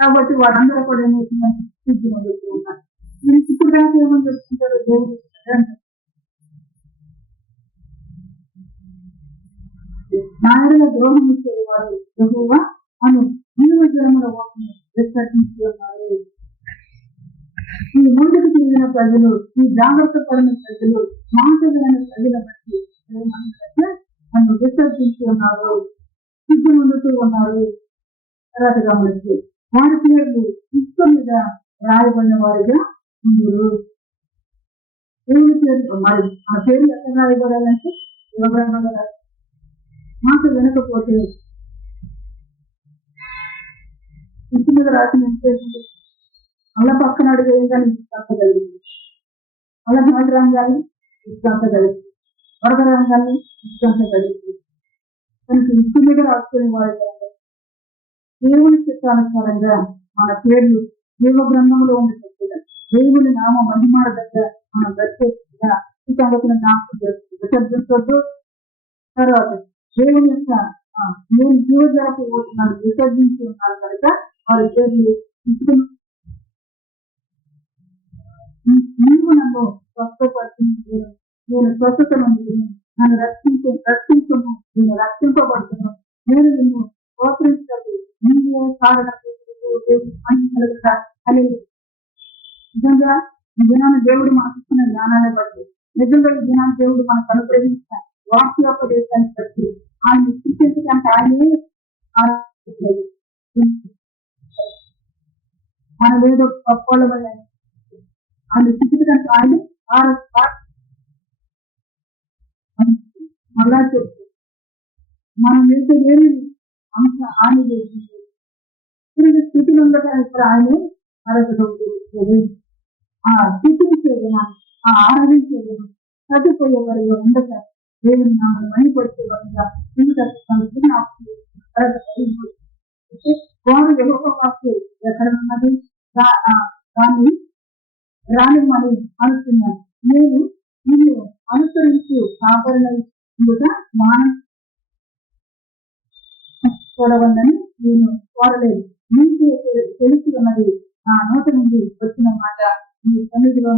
కాబట్టి వారందరూ కూడా ఏమవుతుందంటే స్థితి అందుతూ ఉన్నారు. నేను ఇప్పుడు దాకా ఏమని చెప్తుంటారు దేవుడు నాయన ద్రోహం ఇచ్చేవారు యెహోవా అని జీవ జలముల వాటిని విసర్జించి ఉన్నారు. ఈ ముందుకు తిరిగిన ప్రజలు, ఈ జాగ్రత్త పడిన ప్రజలు, మాంసమైన ప్రజల బట్టి నన్ను విసర్జించి ఉన్నారు, సిగ్గు ముందుతూ ఉన్నారు. తర్వాత గమనించి వారి పేర్లు ఇసుక మీద రాయబడిన వారిగా ఉందరు. దేవుని పేరు మరి ఆ పేర్లు ఎక్కడ రాయబడాలంటే యువగ్రంథంలో మాట వినకపోతే ఇసుక మీద రాసిన అల్ల పక్కన అడిగేయంగానే ఇసుకంతగలిగింది, అల్ల నాటి రంగాన్ని ఇసుకంతగలిగింది, వరద రంగాన్ని ఇసుకంతగలిగింది. తనకి ఇసుక మీద రాసుకునే వారి దేవుని చిత్తానుసారంగా మన పేర్లు జీవ గ్రంథంలో ఉండేటట్టుగా దేవుని నామ మహిమాల దగ్గర మనం ప్రత్యేకంగా ఈ సంగతిని జ్ఞాపకం చేస్తుంది. విసర్జించొద్దు. తర్వాత దేవుని యొక్క నేను జీవజాలకు పోతున్నాను విసర్జించి ఉన్నారు కనుక వారి పేర్లు నీవు నన్ను స్వస్థపడుతుంది, నేను స్వస్థత నుండి నన్ను రక్షించను, నేను రక్షింపబడుతున్నాను, నేను నిన్ను ప్రోత్సహించదు, నీవే కారణం అని నిజంగా ఈ దినాన్ని దేవుడు మనకు ఇచ్చిన జ్ఞానాన్ని బట్టి, నిజంగా ఈ దినాన్ని దేవుడు మనకు అనుగ్రహించిన వాక్యోపదేశాన్ని బట్టి ఆయన సృష్టించడానికి ఆయనే ఆరాధించలేదు. మన ఏదో గొప్పల వల్ల ఆయన సృష్టించడానికి ఆయన మళ్ళా చెప్తే మనం వేసే వేరే అంశ ఆయన చేసింది స్థితిలో ఉండగా ఇప్పుడు ఆయనే ఆరాధన ఆ స్థితించేదనా ఆ ఆరాధించేదను చదువుపోయేవారిగా ఉండగా దేవుని నామని మణిపరిచేవారుగా వారు ఎవరో వాక్యం ఎక్కడ ఉన్నది దాన్ని రానిమని అనుకున్నాను. నేను నిన్ను అనుసరించి కాపాడగా మానం చూడవద్దని నేను కోరలేదు. నీకు తెలిసి ఉన్నది నా నోట నుండి వచ్చిన మాట నీ సన్నిధిలో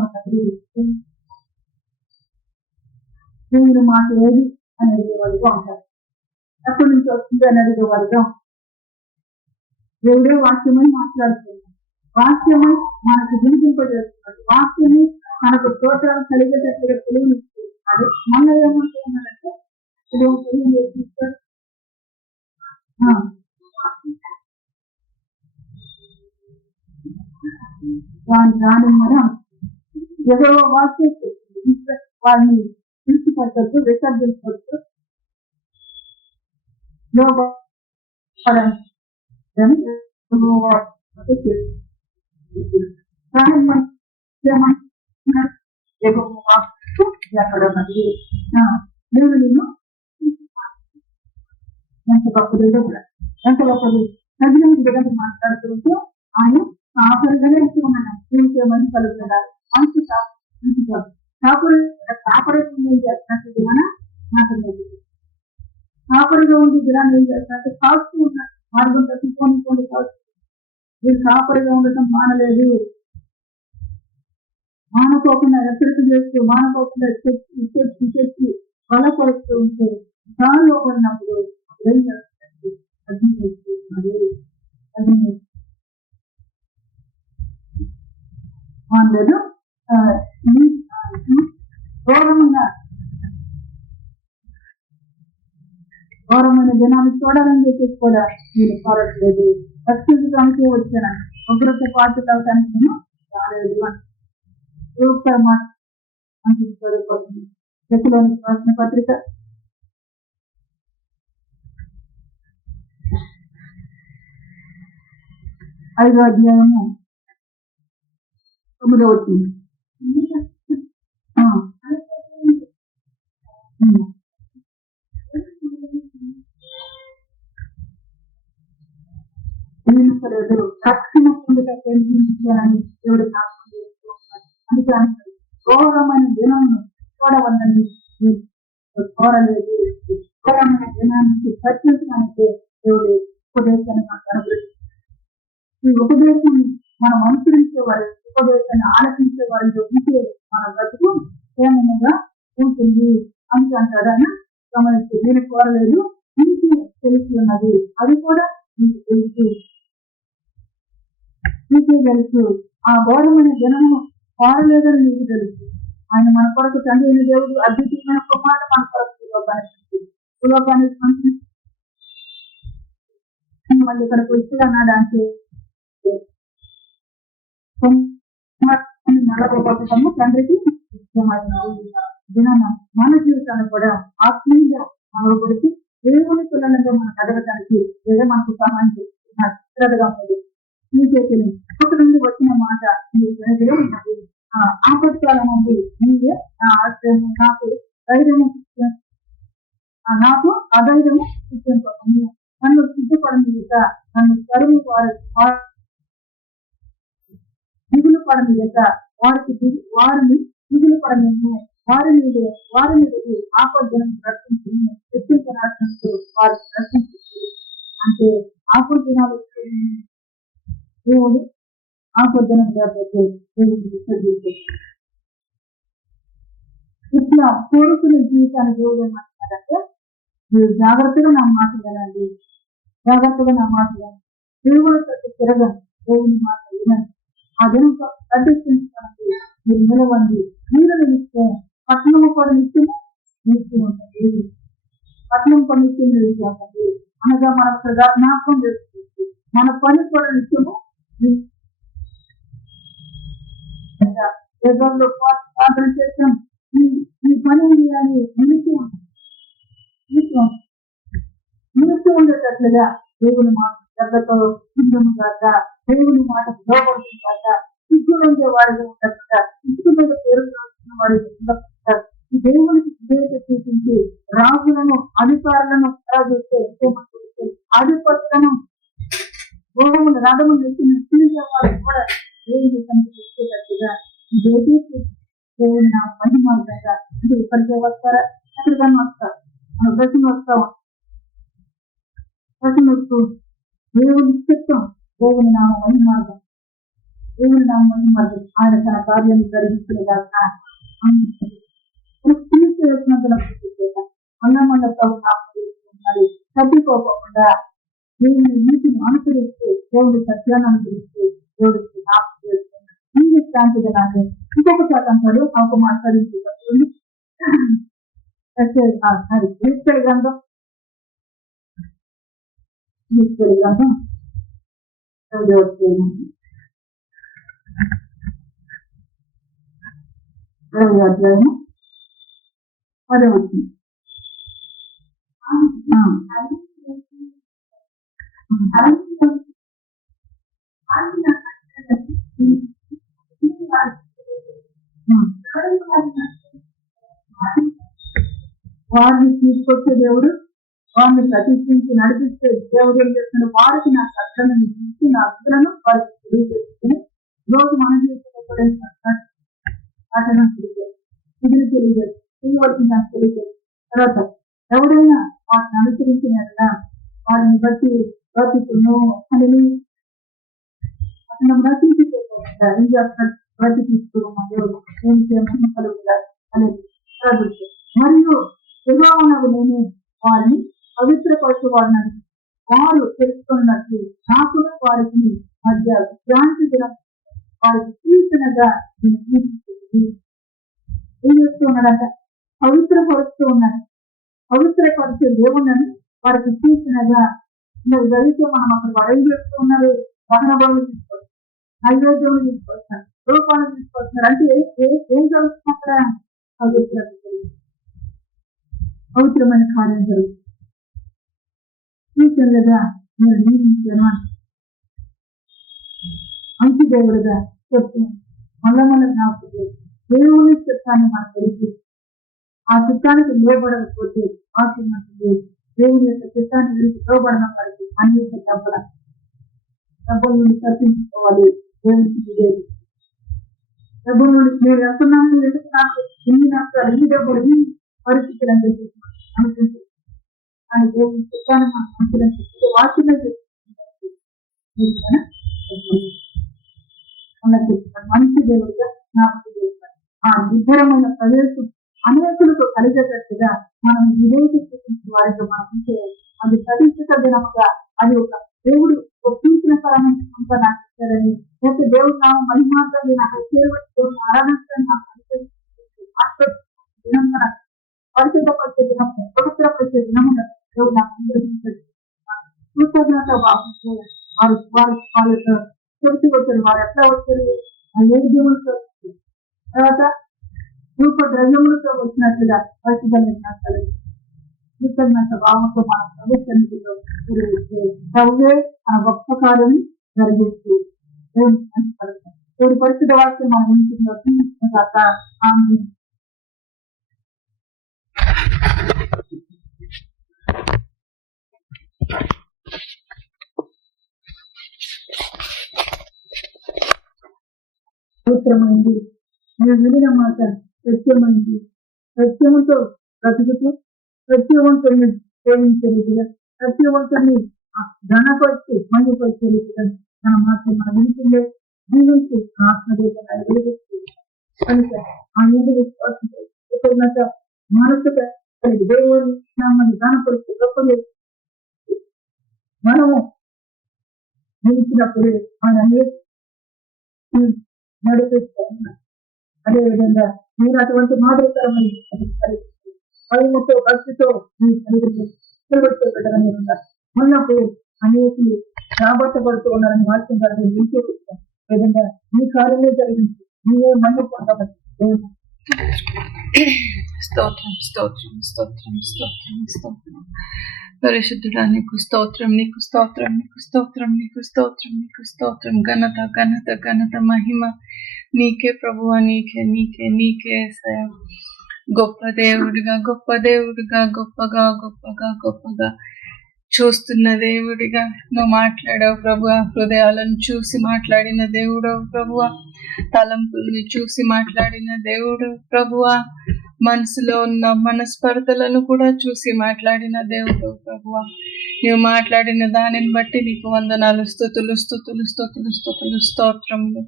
దేవుని మాట ఏది అని అడిగేవాడిగా ఉంటారు. ఎక్కడి నుంచి వస్తుంది అని అడిగేవాడిగా ఉంటారు. దేవుడే వాక్యమై మాట్లాడుతున్నాడు, వాక్యమై మనకు వినిపింపజేస్తున్నాడు, వాక్యమే మనకు తోటలు కలిగేటట్టుగా తెలియనిస్తున్నాడు. మన ఏమంటున్నాడంటే వారి రానిమ్మని ఎవరో వాక్యం వారిని విడిచిపెట్టద్దు, విసర్జించవచ్చు. ఎక్కడ ఉన్నది దేవుడు నిన్ను ఎంత గొప్పది, ఎంత గొప్పది. ప్రజల దగ్గర మాట్లాడుతుంటే ఆయన కాపరిగానే ఉన్నాను మంది కలుగుతున్నారు. మంచి కాపరేషన్ ఏం చేస్తున్నట్టు దినాన నాకు కాపరిగా ఉండి దినాన్ని ఏం చేస్తున్నట్టు కాస్తూ ఉన్నారు. మార్గం తప్పిపోని కాస్తూ వీళ్ళు కాపరిగా ఉండటం మానలేదు. మానకోకుండా హెచ్చరిక చేస్తూ మానకోకుండా చెప్పి బలపరుస్తూ ఉంటే దానిలో పడినప్పుడు ఏం చేస్తున్నట్టు అగ్ని చేస్తున్నారు. లేదు ఘోరమైన జనాన్ని చూడాలని చెప్పేసి కూడా నేను కోరట్లేదు. రక్షించడానికే వచ్చాను, ఉగ్రత పాటు కలటానికి నేను రాలేదు అని చర్చలోని ప్రశ్న పత్రిక 5వ అధ్యాయము 9వ వచనం. రక్షణ పొందుటని దేవుడు జ్ఞాపకం చేసుకుంటున్నాడు. అందుకే ఘోరమైన దినాన్ని చూడవద్దని కోరలేదు. ఘోరమైన దినాన్ని చర్చించడానికి దేవుడు ఉపదేశాన్ని మనకు అనుగ్రహించాడు. ఈ ఉపదేశాన్ని మనం అనుసరించే వారి, ఉపదేశాన్ని ఆలకించే వారితో ఉంటే మన బ్రతుకు క్షేమంగా ఉంటుంది అని అంటాడు. ఆయన గమనించి నేను కోరలేదు, నీకు తెలిసి ఉన్నది, అది కూడా నీకు తెలుసు, నీకే తెలుసు. ఆ ఘోరమైన జనము కోరలేదని నీకు తెలుసు. ఆయన మన కొరకు తండ్రి అయిన దేవుడు అద్భుతమైన కుమారుడు మన కొరకు సులోకానికి మళ్ళీ ఇక్కడికి వచ్చి అన్నాడు అంటే నలగొట్టడము తండ్రికి ఇష్టమైనది. దినాన మన జీవితాన్ని కూడా ఆత్మీయంగా నలగొడిచి దేవుని పిల్లలంగా మనం ఎదగడానికి ఏదో మనకు సహాయం చేస్తున్నారు. శ్రద్ధగా ఉంది మీ చేతులు ఒకటి నుండి వచ్చిన మాట మీ వెనకలో ఉన్నది. ఆపత్కాలం ఉంది మీరే నా ఆశ్రయము నాకు ధైర్యము నాకు అధైర్యము ఇచ్చింది. నన్ను సిద్ధపడనిక నన్ను తరుము దిగులు పడనిక వారిని దిగులు పడని వారి మీద ఆపద్దనం రక్షించి రక్షించు వారిని రక్షించి అంటే ఆపద్దనాలు దేవుడు ఆపద్దనం కాబట్టి దేవుడికి ఇట్లా కోరుకునే జీవితాన్ని దేవుడు ఏమంటున్నారంటే మీరు జాగ్రత్తగా నా మాట వినండి, జాగ్రత్తగా నా మాట వినండి, దేవుడు ప్రతి తిరగండి, దేవుని మాట వినండి. ఆ దినం ప్రతిష్ఠించడానికి మీరు నిలవండి. మీరు నిలిస్తే పట్టణము కూడా నిత్యము నిలిచి ఉంటుంది. పట్టణం కూడా నిత్యం నిలిచి ఉంటుంది అనగా మనం జ్ఞాపకం చేసుకోవచ్చు. మన పని కూడా నిత్యము ప్రార్థన చేస్తాం. ఈ పని అని నిలిచి ఉండేటట్లుగా దేవుని మాట శ్రద్ధతో సిద్ధము కాక, దేవుని మాట లోపడుతుంది కాక, సిగ్గులంటే వాడిగా ఉండకుండా, సిగ్గు మీద పేరుస్తున్న వాడిగా ఉండకుండా, ఈ దేవునికి విధేయత చూపించి రాజులను అధికారులను చూస్తే ఆధిపత్యను గోడములు రథము నెచ్చిన వాళ్ళు కూడా దేవుని కనిపించేటట్టుగా ఈ దేశీ దేవుని నా మహిమాలుగా అంటే ఇక్కడికే వస్తారా, ఎక్కడికన్నా వస్తారు, మన ప్రశ్న వస్తాం, ప్రశ్న వస్తూ దేవుని చిత్తం, దేవుని నామ మహిమార్గం, దేవుని నామ మహిమార్గం ఆయన తన కార్యాన్ని జరిగించేదాకా మళ్ళా మళ్ళా ప్రభుత్వం తప్పిపోకుండా దేవుని నీతిని అనుసరిస్తే, దేవుని సత్యాన్ని అనుసరిస్తే దేవుడికి జ్ఞాపకం చేస్తున్నాడు. ఈ శాంతిగా నాకు ఇంకొక శాతంలో ఒక మాట్లాడించేటప్పుడు గ్రంథం గ్రంథం 10వ అధ్యాయం 10వ వచనం. వారిని తీసుకొచ్చే దేవుడు, వారిని ప్రతిష్ఠించి నడిపిస్తే దేవుడు ఏం చేస్తున్నాడు, వారికి నా కష్టలను చూసి నా అర్థలను వారికి తెలియజేసుకుని రోజు మన జీవితంలో ఇది తెలియజేసి చేయవలసిన నాకు తెలియజేసి తర్వాత ఎవరైనా వాటిని అనుసరించిన వారిని బట్టి బ్రతుకును అని అతను బ్రతికిపోకుండా ఏం చేస్తున్నాడు, బ్రతికిస్తున్నాం దేవుడు ఏం చేయమని కలుగుతారు అనేది మరియు యెహోవానగు నేను వారిని పవిత్రపరచువాడినని వారు తెలుసుకున్నట్లు నాకు వారికి మధ్య శాంతి దినం వారికి సూచనగా ఏం చేస్తూ ఉన్నాడంట, పవిత్రపరుస్తూ ఉన్నాడు. పవిత్రపరిచే దేవుణ్ణి వారికి సూచనగా జరిగితే మనం అక్కడ వరం చేస్తూ ఉన్నారు, దహన బలులు తీసుకొస్తారు, నైవేద్యం తీసుకొస్తారు, రూపాలు తీసుకొస్తున్నారు. అంటే ఏం జరుగుతుంది అక్కడ? పవిత్రమైన కార్యం జరుగుతుంది. సూచనలుగా మీరు నియమించాను మంచి దేవుడుగా చెప్తున్నాను. మళ్ళా మళ్ళీ జ్ఞాపకం దేవుని చిత్తాన్ని మనం తెలిసి ఆ చిత్తానికి నిలబడకపోతే ఆశించే దేవుని యొక్క చిత్తాన్ని తెలిసి లోబడిన వారికి అన్ని డబ్బుల నుండి తప్పించుకోవాలి. దేవునికి డబ్బుల నుండి నేను వెళ్తున్నాను, నాకు ఎన్ని నష్టాలు, ఎన్ని డబ్బులు, ఎన్ని పరిస్థితులు అని చెప్పి అనుకుంటుంది. కానీ దేవుని చిత్తాన్ని మనం అనుసరించే వాక్యమే మంచి దేవుడిగా నాకు చేస్తాడు. ఆ నిబ్బరమైన ప్రదేశం అనేకులకు కలిగేటట్టుగా మనం వివేక చూపించిన వారితో మనం చేయాలి. అది ప్రతిష్ఠిత దినముగా అది ఒక దేవుడు చూసిన పరమైన నాకు ఇచ్చాడని, లేకపోతే దేవుడు నా మహిమాత్రాన్ని నాకు దేవుని ఆరాధించడం నాకు పరిశుద్ధపరిచే దినం, పవిత్రపరిచే దినముగా దేవుడు నాకు నిర్వహించాడు. కృతజ్ఞత వారు వారి యొక్క చెబుతూ వచ్చారు. వారు ఎట్లా వచ్చారు, ఉన్నట్లుగా పరిశుద్ధంగా కృతజ్ఞత భావంతో మన ప్రవేశంలో చదివే ఆ గొప్ప కార్యం జరిగిస్తూ పరిశుద్ధ వాక్యం మన ఇంటిలో ఆమె పవిత్రమైంది. మీరు వినిన మాట సత్యమైంది. సత్యముతో బ్రతుకుతూ సత్యవంతుని ప్రేమించలేదుగా, సత్యవంతుని ఘనపరిచి మహిమపరిచలేదుగా మన మాట మన వినికిలో జీవించి ఆత్మదేవత వెలిగిస్తూ కనుక ఆ మీద విశ్వాసం కృతజ్ఞత మనసుగా దేవుని నామని ఘనపరిచి గొప్పలు మనము నిలిచినప్పుడు ఆయన నడిపిస్తున్నారు. అదేవిధంగా మీరు అటువంటి మాదిరికరమైన భయముతో భక్తితో ఉన్నప్పుడు అనేకులు రాబట్టబడుతూ ఉన్నారని వాక్యం గారిని నిలిచేపిస్తాం. విధంగా మీ కార్యమే జరిగింది, మీరే మన్ను పొందవచ్చు. స్తోత్రం స్తోత్రం స్తోత్రం స్తోత్రం స్తోత్రం. పరిశుద్ధుడా నీకు స్తోత్రం, నీకు స్తోత్రం, నీకు స్తోత్రం, నీకు స్తోత్రం, నీకు స్తోత్రం. ఘనత ఘనత ఘనత మహిమ నీకే ప్రభువా, నీకే నీకే నీకే యేసయ్యా. గొప్ప దేవుడిగా గొప్ప దేవుడిగా గొప్పగా గొప్పగా గొప్పగా చూస్తున్న దేవుడిగా నువ్వు మాట్లాడావు ప్రభువా. హృదయాలను చూసి మాట్లాడిన దేవుడవు ప్రభువా. తలంపుల్ని చూసి మాట్లాడిన దేవుడు ప్రభువా. మనసులో ఉన్న మనస్పర్ధలను కూడా చూసి మాట్లాడిన దేవుడు ప్రభువా. నువ్వు మాట్లాడిన దానిని బట్టి నీకు వందనాలు, స్తుతులు స్తుతులు స్తుతులు స్తుతులు స్తోత్రములు.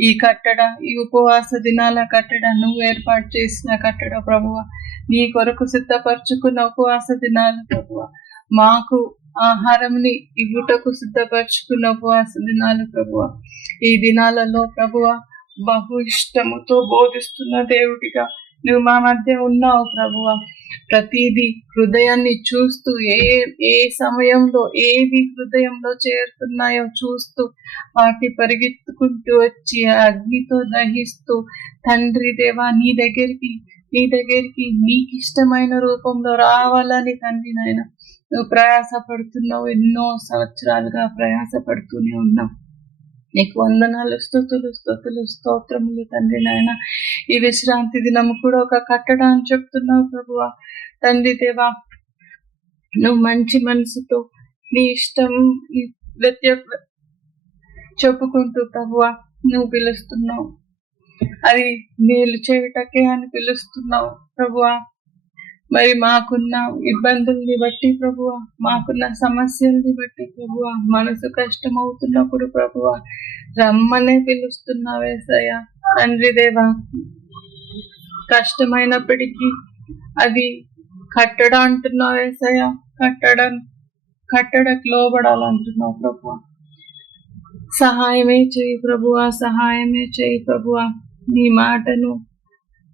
ఈ కట్టడ, ఈ ఉపవాస దినాల కట్టడ నువ్వు ఏర్పాటు చేసిన కట్టడ ప్రభువా. నీ కొరకు సిద్ధపరచుకున్న ఉపవాస దినాలు ప్రభువా. మాకు ఆహారంని ఇవ్వుటకు సిద్ధపరచుకున్న ఉపవాస దినాలు ప్రభువా. ఈ దినాలలో ప్రభువా బహు ఇష్టముతో బోధిస్తున్న దేవుడిగా నువ్వు మా మధ్య ఉన్నావు ప్రభువా. ప్రతిదీ హృదయాన్ని చూస్తూ ఏ సమయంలో ఏవి హృదయంలో చేరుతున్నాయో చూస్తూ వాటి పరిగెత్తుకుంటూ వచ్చి అగ్నితో దహిస్తూ తండ్రి దేవా నీ దగ్గరికి నీకు ఇష్టమైన రూపంలో రావాలని తండ్రి నాయన నువ్వు ప్రయాసపడుతున్నావు. ఎన్నో సంవత్సరాలుగా ప్రయాసపడుతూనే ఉన్నావు. నీకు వందనాలు, స్తుతులు స్తుతులు స్తోత్రములు తండ్రి నాయన. ఈ విశ్రాంతి దినము కూడా ఒక కట్టడ అని చెప్తున్నావు ప్రభువా. తండ్రి దేవా నువ్వు మంచి మనసుతో నీ ఇష్టం చెప్పుకుంటూ ప్రభువా నువ్వు పిలుస్తున్నావు. అది మేలు చేయుటకే అని పిలుస్తున్నావు ప్రభువా. మరి మాకున్న ఇబ్బందుల్ని బట్టి ప్రభువా, మాకున్న సమస్యల్ని బట్టి ప్రభువా, మనసు కష్టమవుతున్నప్పుడు ప్రభువా రమ్మనే పిలుస్తున్నావు యేసయ్యా. తండ్రి దేవా కష్టమైనప్పటికీ అది కట్టడ అంటున్నావు యేసయ్యా. కట్టడకు లోబడాలంటున్నావు ప్రభువా. సహాయమే చేయి ప్రభువా, సహాయమే చేయి ప్రభువా. నీ మాటను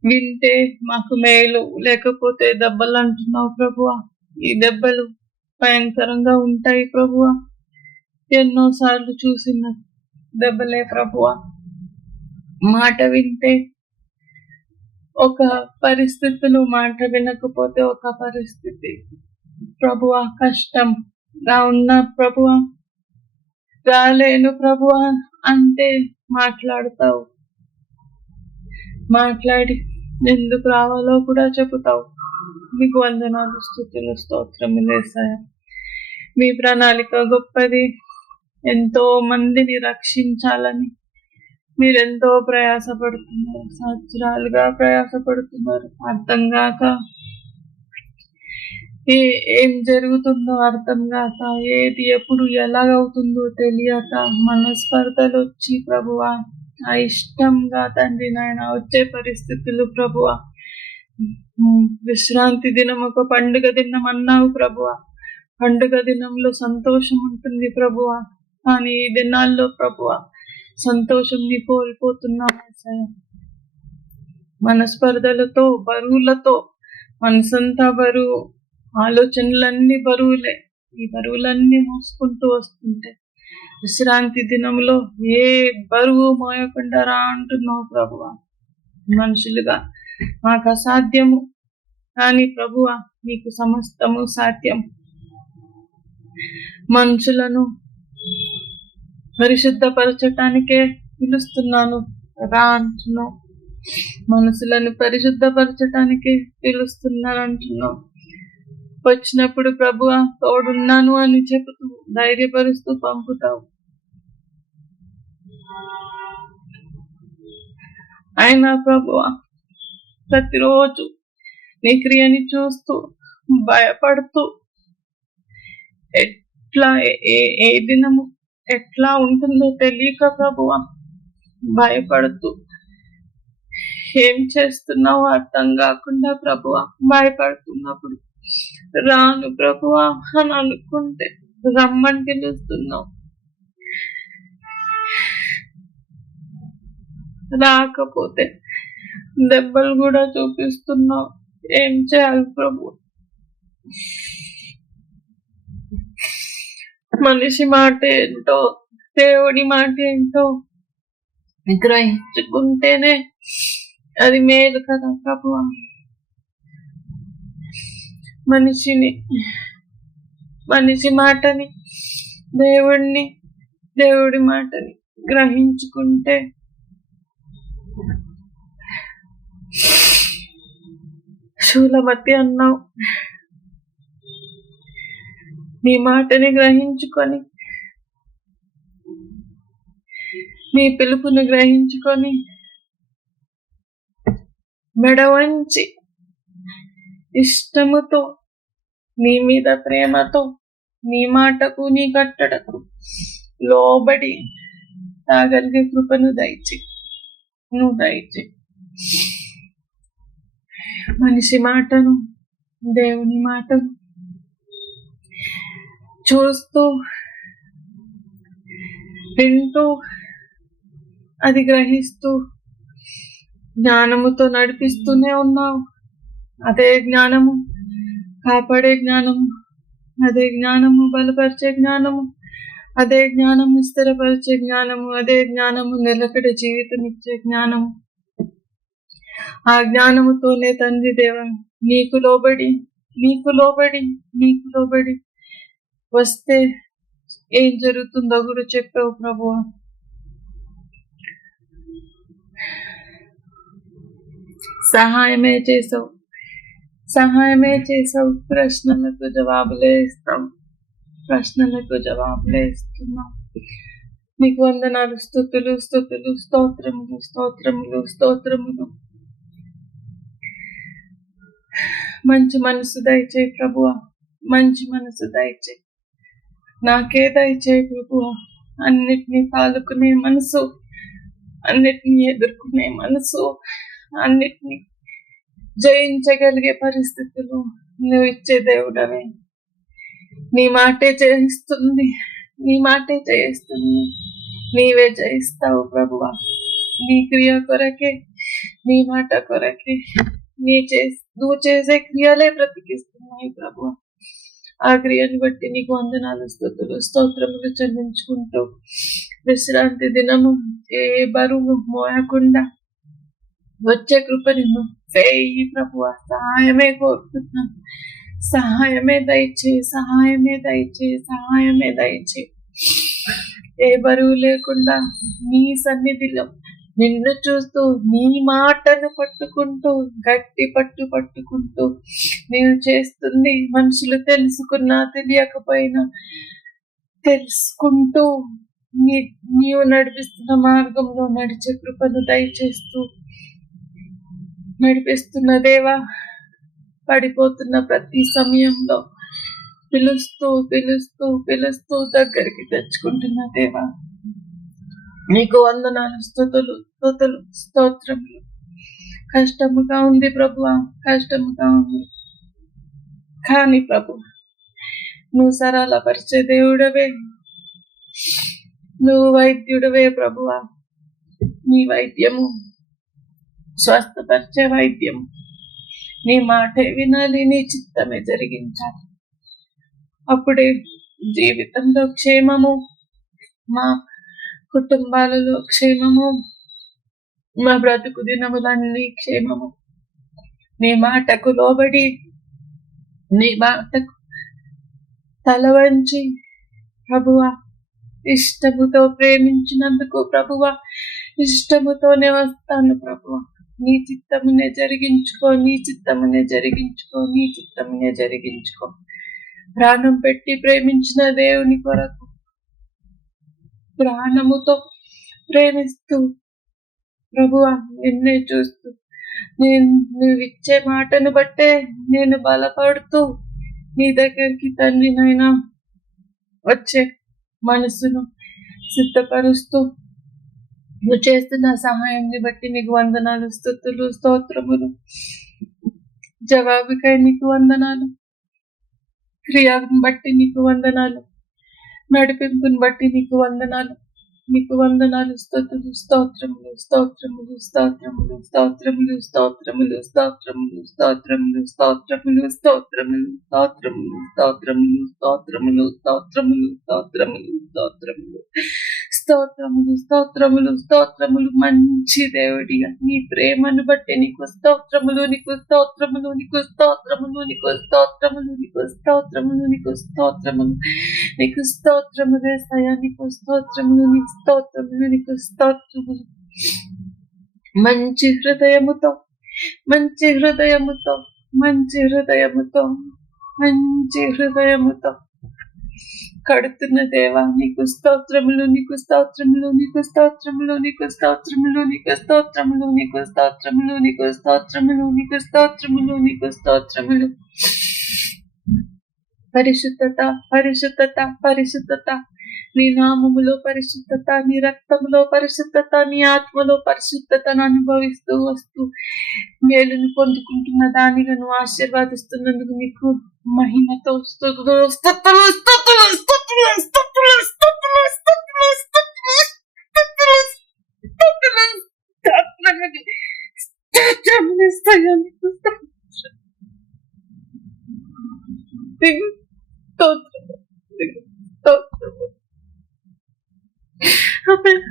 వింటే మాకు మేలు, లేకపోతే దెబ్బలు అంటున్నావు ప్రభువా. ఈ దెబ్బలు భయంకరంగా ఉంటాయి ప్రభువా. ఎన్నోసార్లు చూసిన దెబ్బలే ప్రభువా. మాట వింటే ఒక పరిస్థితులు, మాట వినకపోతే ఒక పరిస్థితి ప్రభువా. కష్టంగా ఉన్న ప్రభువా, రాలేను ప్రభువా అంటే మాట్లాడతావు. మాట్లాడి ఎందుకు రావాలో కూడా చెబుతావు. మీకు వందనాలు, స్తుతులు స్తోత్రములు యేసయ్యా. మీ ప్రణాళిక గొప్పది. ఎంతో మందిని రక్షించాలని మీరెంతో ప్రయాసపడుతున్నారు. సంవత్సరాలుగా ప్రయాసపడుతున్నారు. అర్థం కాక ఏం జరుగుతుందో అర్థం కాక, ఏది ఎప్పుడు ఎలాగవుతుందో తెలియక మనస్పర్ధలు వచ్చి ప్రభువా ఇష్టంగా తండ్రి నాయన వచ్చే పరిస్థితులు ప్రభువా. విశ్రాంతి దినం ఒక పండుగ దినం అన్నావు ప్రభువా. పండుగ దినంలో సంతోషం ఉంటుంది ప్రభువా. కానీ ఈ దినాల్లో ప్రభువా సంతోషంని కోల్పోతున్నాం. మనస్పర్ధలతో, బరువులతో మనసంతా బరువు, ఆలోచనలన్నీ బరువులే. ఈ బరువులన్నీ మోసుకుంటూ వస్తుంటే విశ్రాంతి దినంలో ఏ బరువు మోయకుండా రా అంటున్నావు ప్రభువా. మనుషులుగా మాకు అసాధ్యము, కానీ ప్రభువా, నీకు సమస్తము సాధ్యం. మనుషులను పరిశుద్ధపరచటానికే పిలుస్తున్నాను రా అంటున్నావు. మనసులను పరిశుద్ధపరచటానికే పిలుస్తున్నాను అంటున్నావు. వచ్చినప్పుడు ప్రభువా తోడున్నాను అని చెబుతూ ధైర్యపరుస్తూ పంపుతావు. అయినా ప్రభువా, ప్రతిరోజు నీ క్రియని చూస్తూ భయపడుతూ ఎట్లా ఏ దినము ఎట్లా ఉంటుందో తెలియక ప్రభువా భయపడుతూ, ఏం చేస్తున్నావో అర్థం కాకుండా ప్రభువా భయపడుతున్నప్పుడు రాను ప్రభువా అని అనుకుంటే రమ్మని పిలుస్తున్నావు. రాకపోతే దెబ్బలు కూడా చూపిస్తున్నావు. ఏం చేయాలి ప్రభు? మనిషి మాట ఏంటో దేవుడి మాట ఏంటో గ్రహించుకుంటేనే అది మేలు కదా ప్రభు. మనిషి మాటని దేవుడి మాటని గ్రహించుకుంటే శూలమతి అన్నావు. నీ మాటని గ్రహించుకొని, నీ పిలుపుని గ్రహించుకొని మెడ వంచి ఇష్టముతో నీ మీద ప్రేమతో నీ మాటకు నీ కట్టడకు లోబడి తాగలిగే కృపను నువ్వు దయచి మనిషి మాటను దేవుని మాటను చూస్తూ వింటూ అది గ్రహిస్తూ జ్ఞానముతో నడిపిస్తూనే ఉన్నావు. అదే జ్ఞానము కాపాడే జ్ఞానము, అదే జ్ఞానము బలపరిచే జ్ఞానము, అదే జ్ఞానము స్థిరపరిచే జ్ఞానము, అదే జ్ఞానము నిలకడ జీవితం ఇచ్చే జ్ఞానము. ఆ జ్ఞానముతోనే తండ్రి దేవ నీకు లోబడి వస్తే ఏం జరుగుతుందో కూడా చెప్పావు ప్రభువా. సహాయమే చేసావు. ప్రశ్నలకు జవాబులే ఇస్తున్నాం. నీకు వందనాలు, స్తుతులు, స్తోత్రములు. మంచి మనసు దయచేయి ప్రభువా, మంచి మనసు దయచేయి. నాకే దయచేయి ప్రభువా. అన్నిటినీ తాలుకునే మనసు, అన్నిటినీ ఎదుర్కొనే మనసు, అన్నిటినీ జయించగలిగే పరిస్థితులు నువ్వు ఇచ్చే దేవుడవే. నీ మాటే జయిస్తుంది. నీవే జయిస్తావు ప్రభువా. నీ క్రియ కొరకే, నీ మాట కొరకే నువ్వు చేసే క్రియలే బ్రతికిస్తున్నాయి ప్రభువా. ఆ క్రియను బట్టి నీకు వందనాలు, స్తోత్రములు చెల్లించుకుంటూ విశ్రాంతి దినము ఏ బరువు మోయకుండా వచ్చే కృప నిన్ను వేయి ప్రభువా. సహాయమే కోరుతున్నాను. సహాయమే దయచేయి. ఏ బరువు లేకుండా నీ సన్నిధిలో నిన్ను చూస్తూ నీ మాటను పట్టుకుంటూ గట్టి పట్టుకుంటూ నీవు చేస్తుంది మనుషులు తెలుసుకున్నా తెలియకపోయినా తెలుసుకుంటూ నీవు నడిపిస్తున్న మార్గంలో నడిచే కృపను దయచేస్తూ నడిపిస్తున్న దేవా. పడిపోతున్న ప్రతి సమయంలో పిలుస్తూ దగ్గరికి తెచ్చుకుంటున్న దేవా, నీకు వందనాలు, స్తోత్రములు. కష్టముగా ఉంది ప్రభువా, కానీ ప్రభు నువ్వు సరళపరిచే దేవుడవే, నువ్వు వైద్యుడవే ప్రభువా. నీ వైద్యము స్వస్థపరిచే వైద్యం. నీ మాటే వినాలి, నీ చిత్తమే జరిగించాలి. అప్పుడే జీవితంలో క్షేమము, మా కుటుంబాలలో క్షేమము, మా బ్రతుకు దినములన్నీ క్షేమము. నీ మాటకు లోబడి నీ మాటకు తల వంచి ప్రభువా ఇష్టముతో ప్రేమించినందుకు ప్రభువా ఇష్టముతోనే వస్తాను ప్రభువా. నీ చిత్తమునే జరిగించుకో, నీ చిత్తమునే జరిగించుకో, నీ చిత్తమునే జరిగించుకో. ప్రాణం పెట్టి ప్రేమించిన దేవుని కొరకు ప్రాణముతో ప్రేమిస్తూ ప్రభువా నిన్నే చూస్తూ నువ్విచ్చే మాటను బట్టే నేను బలపడుతూ నీ దగ్గరికి తండ్రి నైనా వచ్చే మనసును సిద్ధపరుస్తూ నువ్వు చేస్తున్న సహాయాన్ని బట్టి నీకు వందనాలు, స్తుతులు, స్తోత్రములు. జవాబుకై నీకు వందనాలు, క్రియను బట్టి నీకు వందనాలు, నడిపింపుని బట్టి నీకు వందనాలు, నీకు వందనాలు, స్తుతులు, స్తోత్రములు, స్తోత్రములు, స్తోత్రములు, స్తోత్రములు, స్తోత్రములు, స్తోత్రములు, స్తోత్రములు, స్తోత్రములు, స్తోత్రములు, స్తోత్రములు, స్తోత్రములు, స్తోత్రములు, స్తోత్రములు, స్తోత్రములు, స్తోత్రములు, స్తోత్రములు, స్తోత్రములు, స్తోత్రములు. మంచి దేవుడిగా నీ ప్రేమను బట్టి నీకు స్తోత్రములు, నీకు స్తోత్రములు, నీకు స్తోత్రములు, నీకు స్తోత్రములు, నీకు స్తోత్రములు, నీకు స్తోత్రములు, నీకు స్తోత్రములు యేసయ్యా, నీకు స్తోత్రములు, నీకు స్తోత్రములు, నీకు స్తోత్రములు. మంచి హృదయముతో మంచి హృదయముతో మంచి హృదయముతో మంచి హృదయముతో కడుతున్న దేవా నీకు స్తోత్రములు, నీకు స్తోత్రములు, నీకు స్తోత్రములు, నీకు స్తోత్రములు, నీకు స్తోత్రములు, నీకు స్తోత్రములు, నీకు స్తోత్రములు, నీకు స్తోత్రములు, నీకు స్తోత్రములు. పరిశుద్ధత పరిశుద్ధత పరిశుద్ధత, నీ నామములో పరిశుద్ధత, నీ రక్తములో పరిశుద్ధత, నీ ఆత్మలో పరిశుద్ధతను అనుభవిస్తూ వస్తూ మేలును పొందుకుంటున్న దానిగా నువ్వు ఆశీర్వాదిస్తున్నందుకు నీకు మహిమతో స్తుతులు, స్తుతులు, స్తుతులు, స్తుతులు, స్తుతులు, స్తుతులు, స్తుతులు, స్తుతులు, స్తుతులు, స్తుతులు, స్తోత్రములు, స్తోత్రములు యేసయ్యా, నీకు స్తోత్రం, నీకు స్తోత్రము, నీకు స్తోత్రము. ఆమేన్.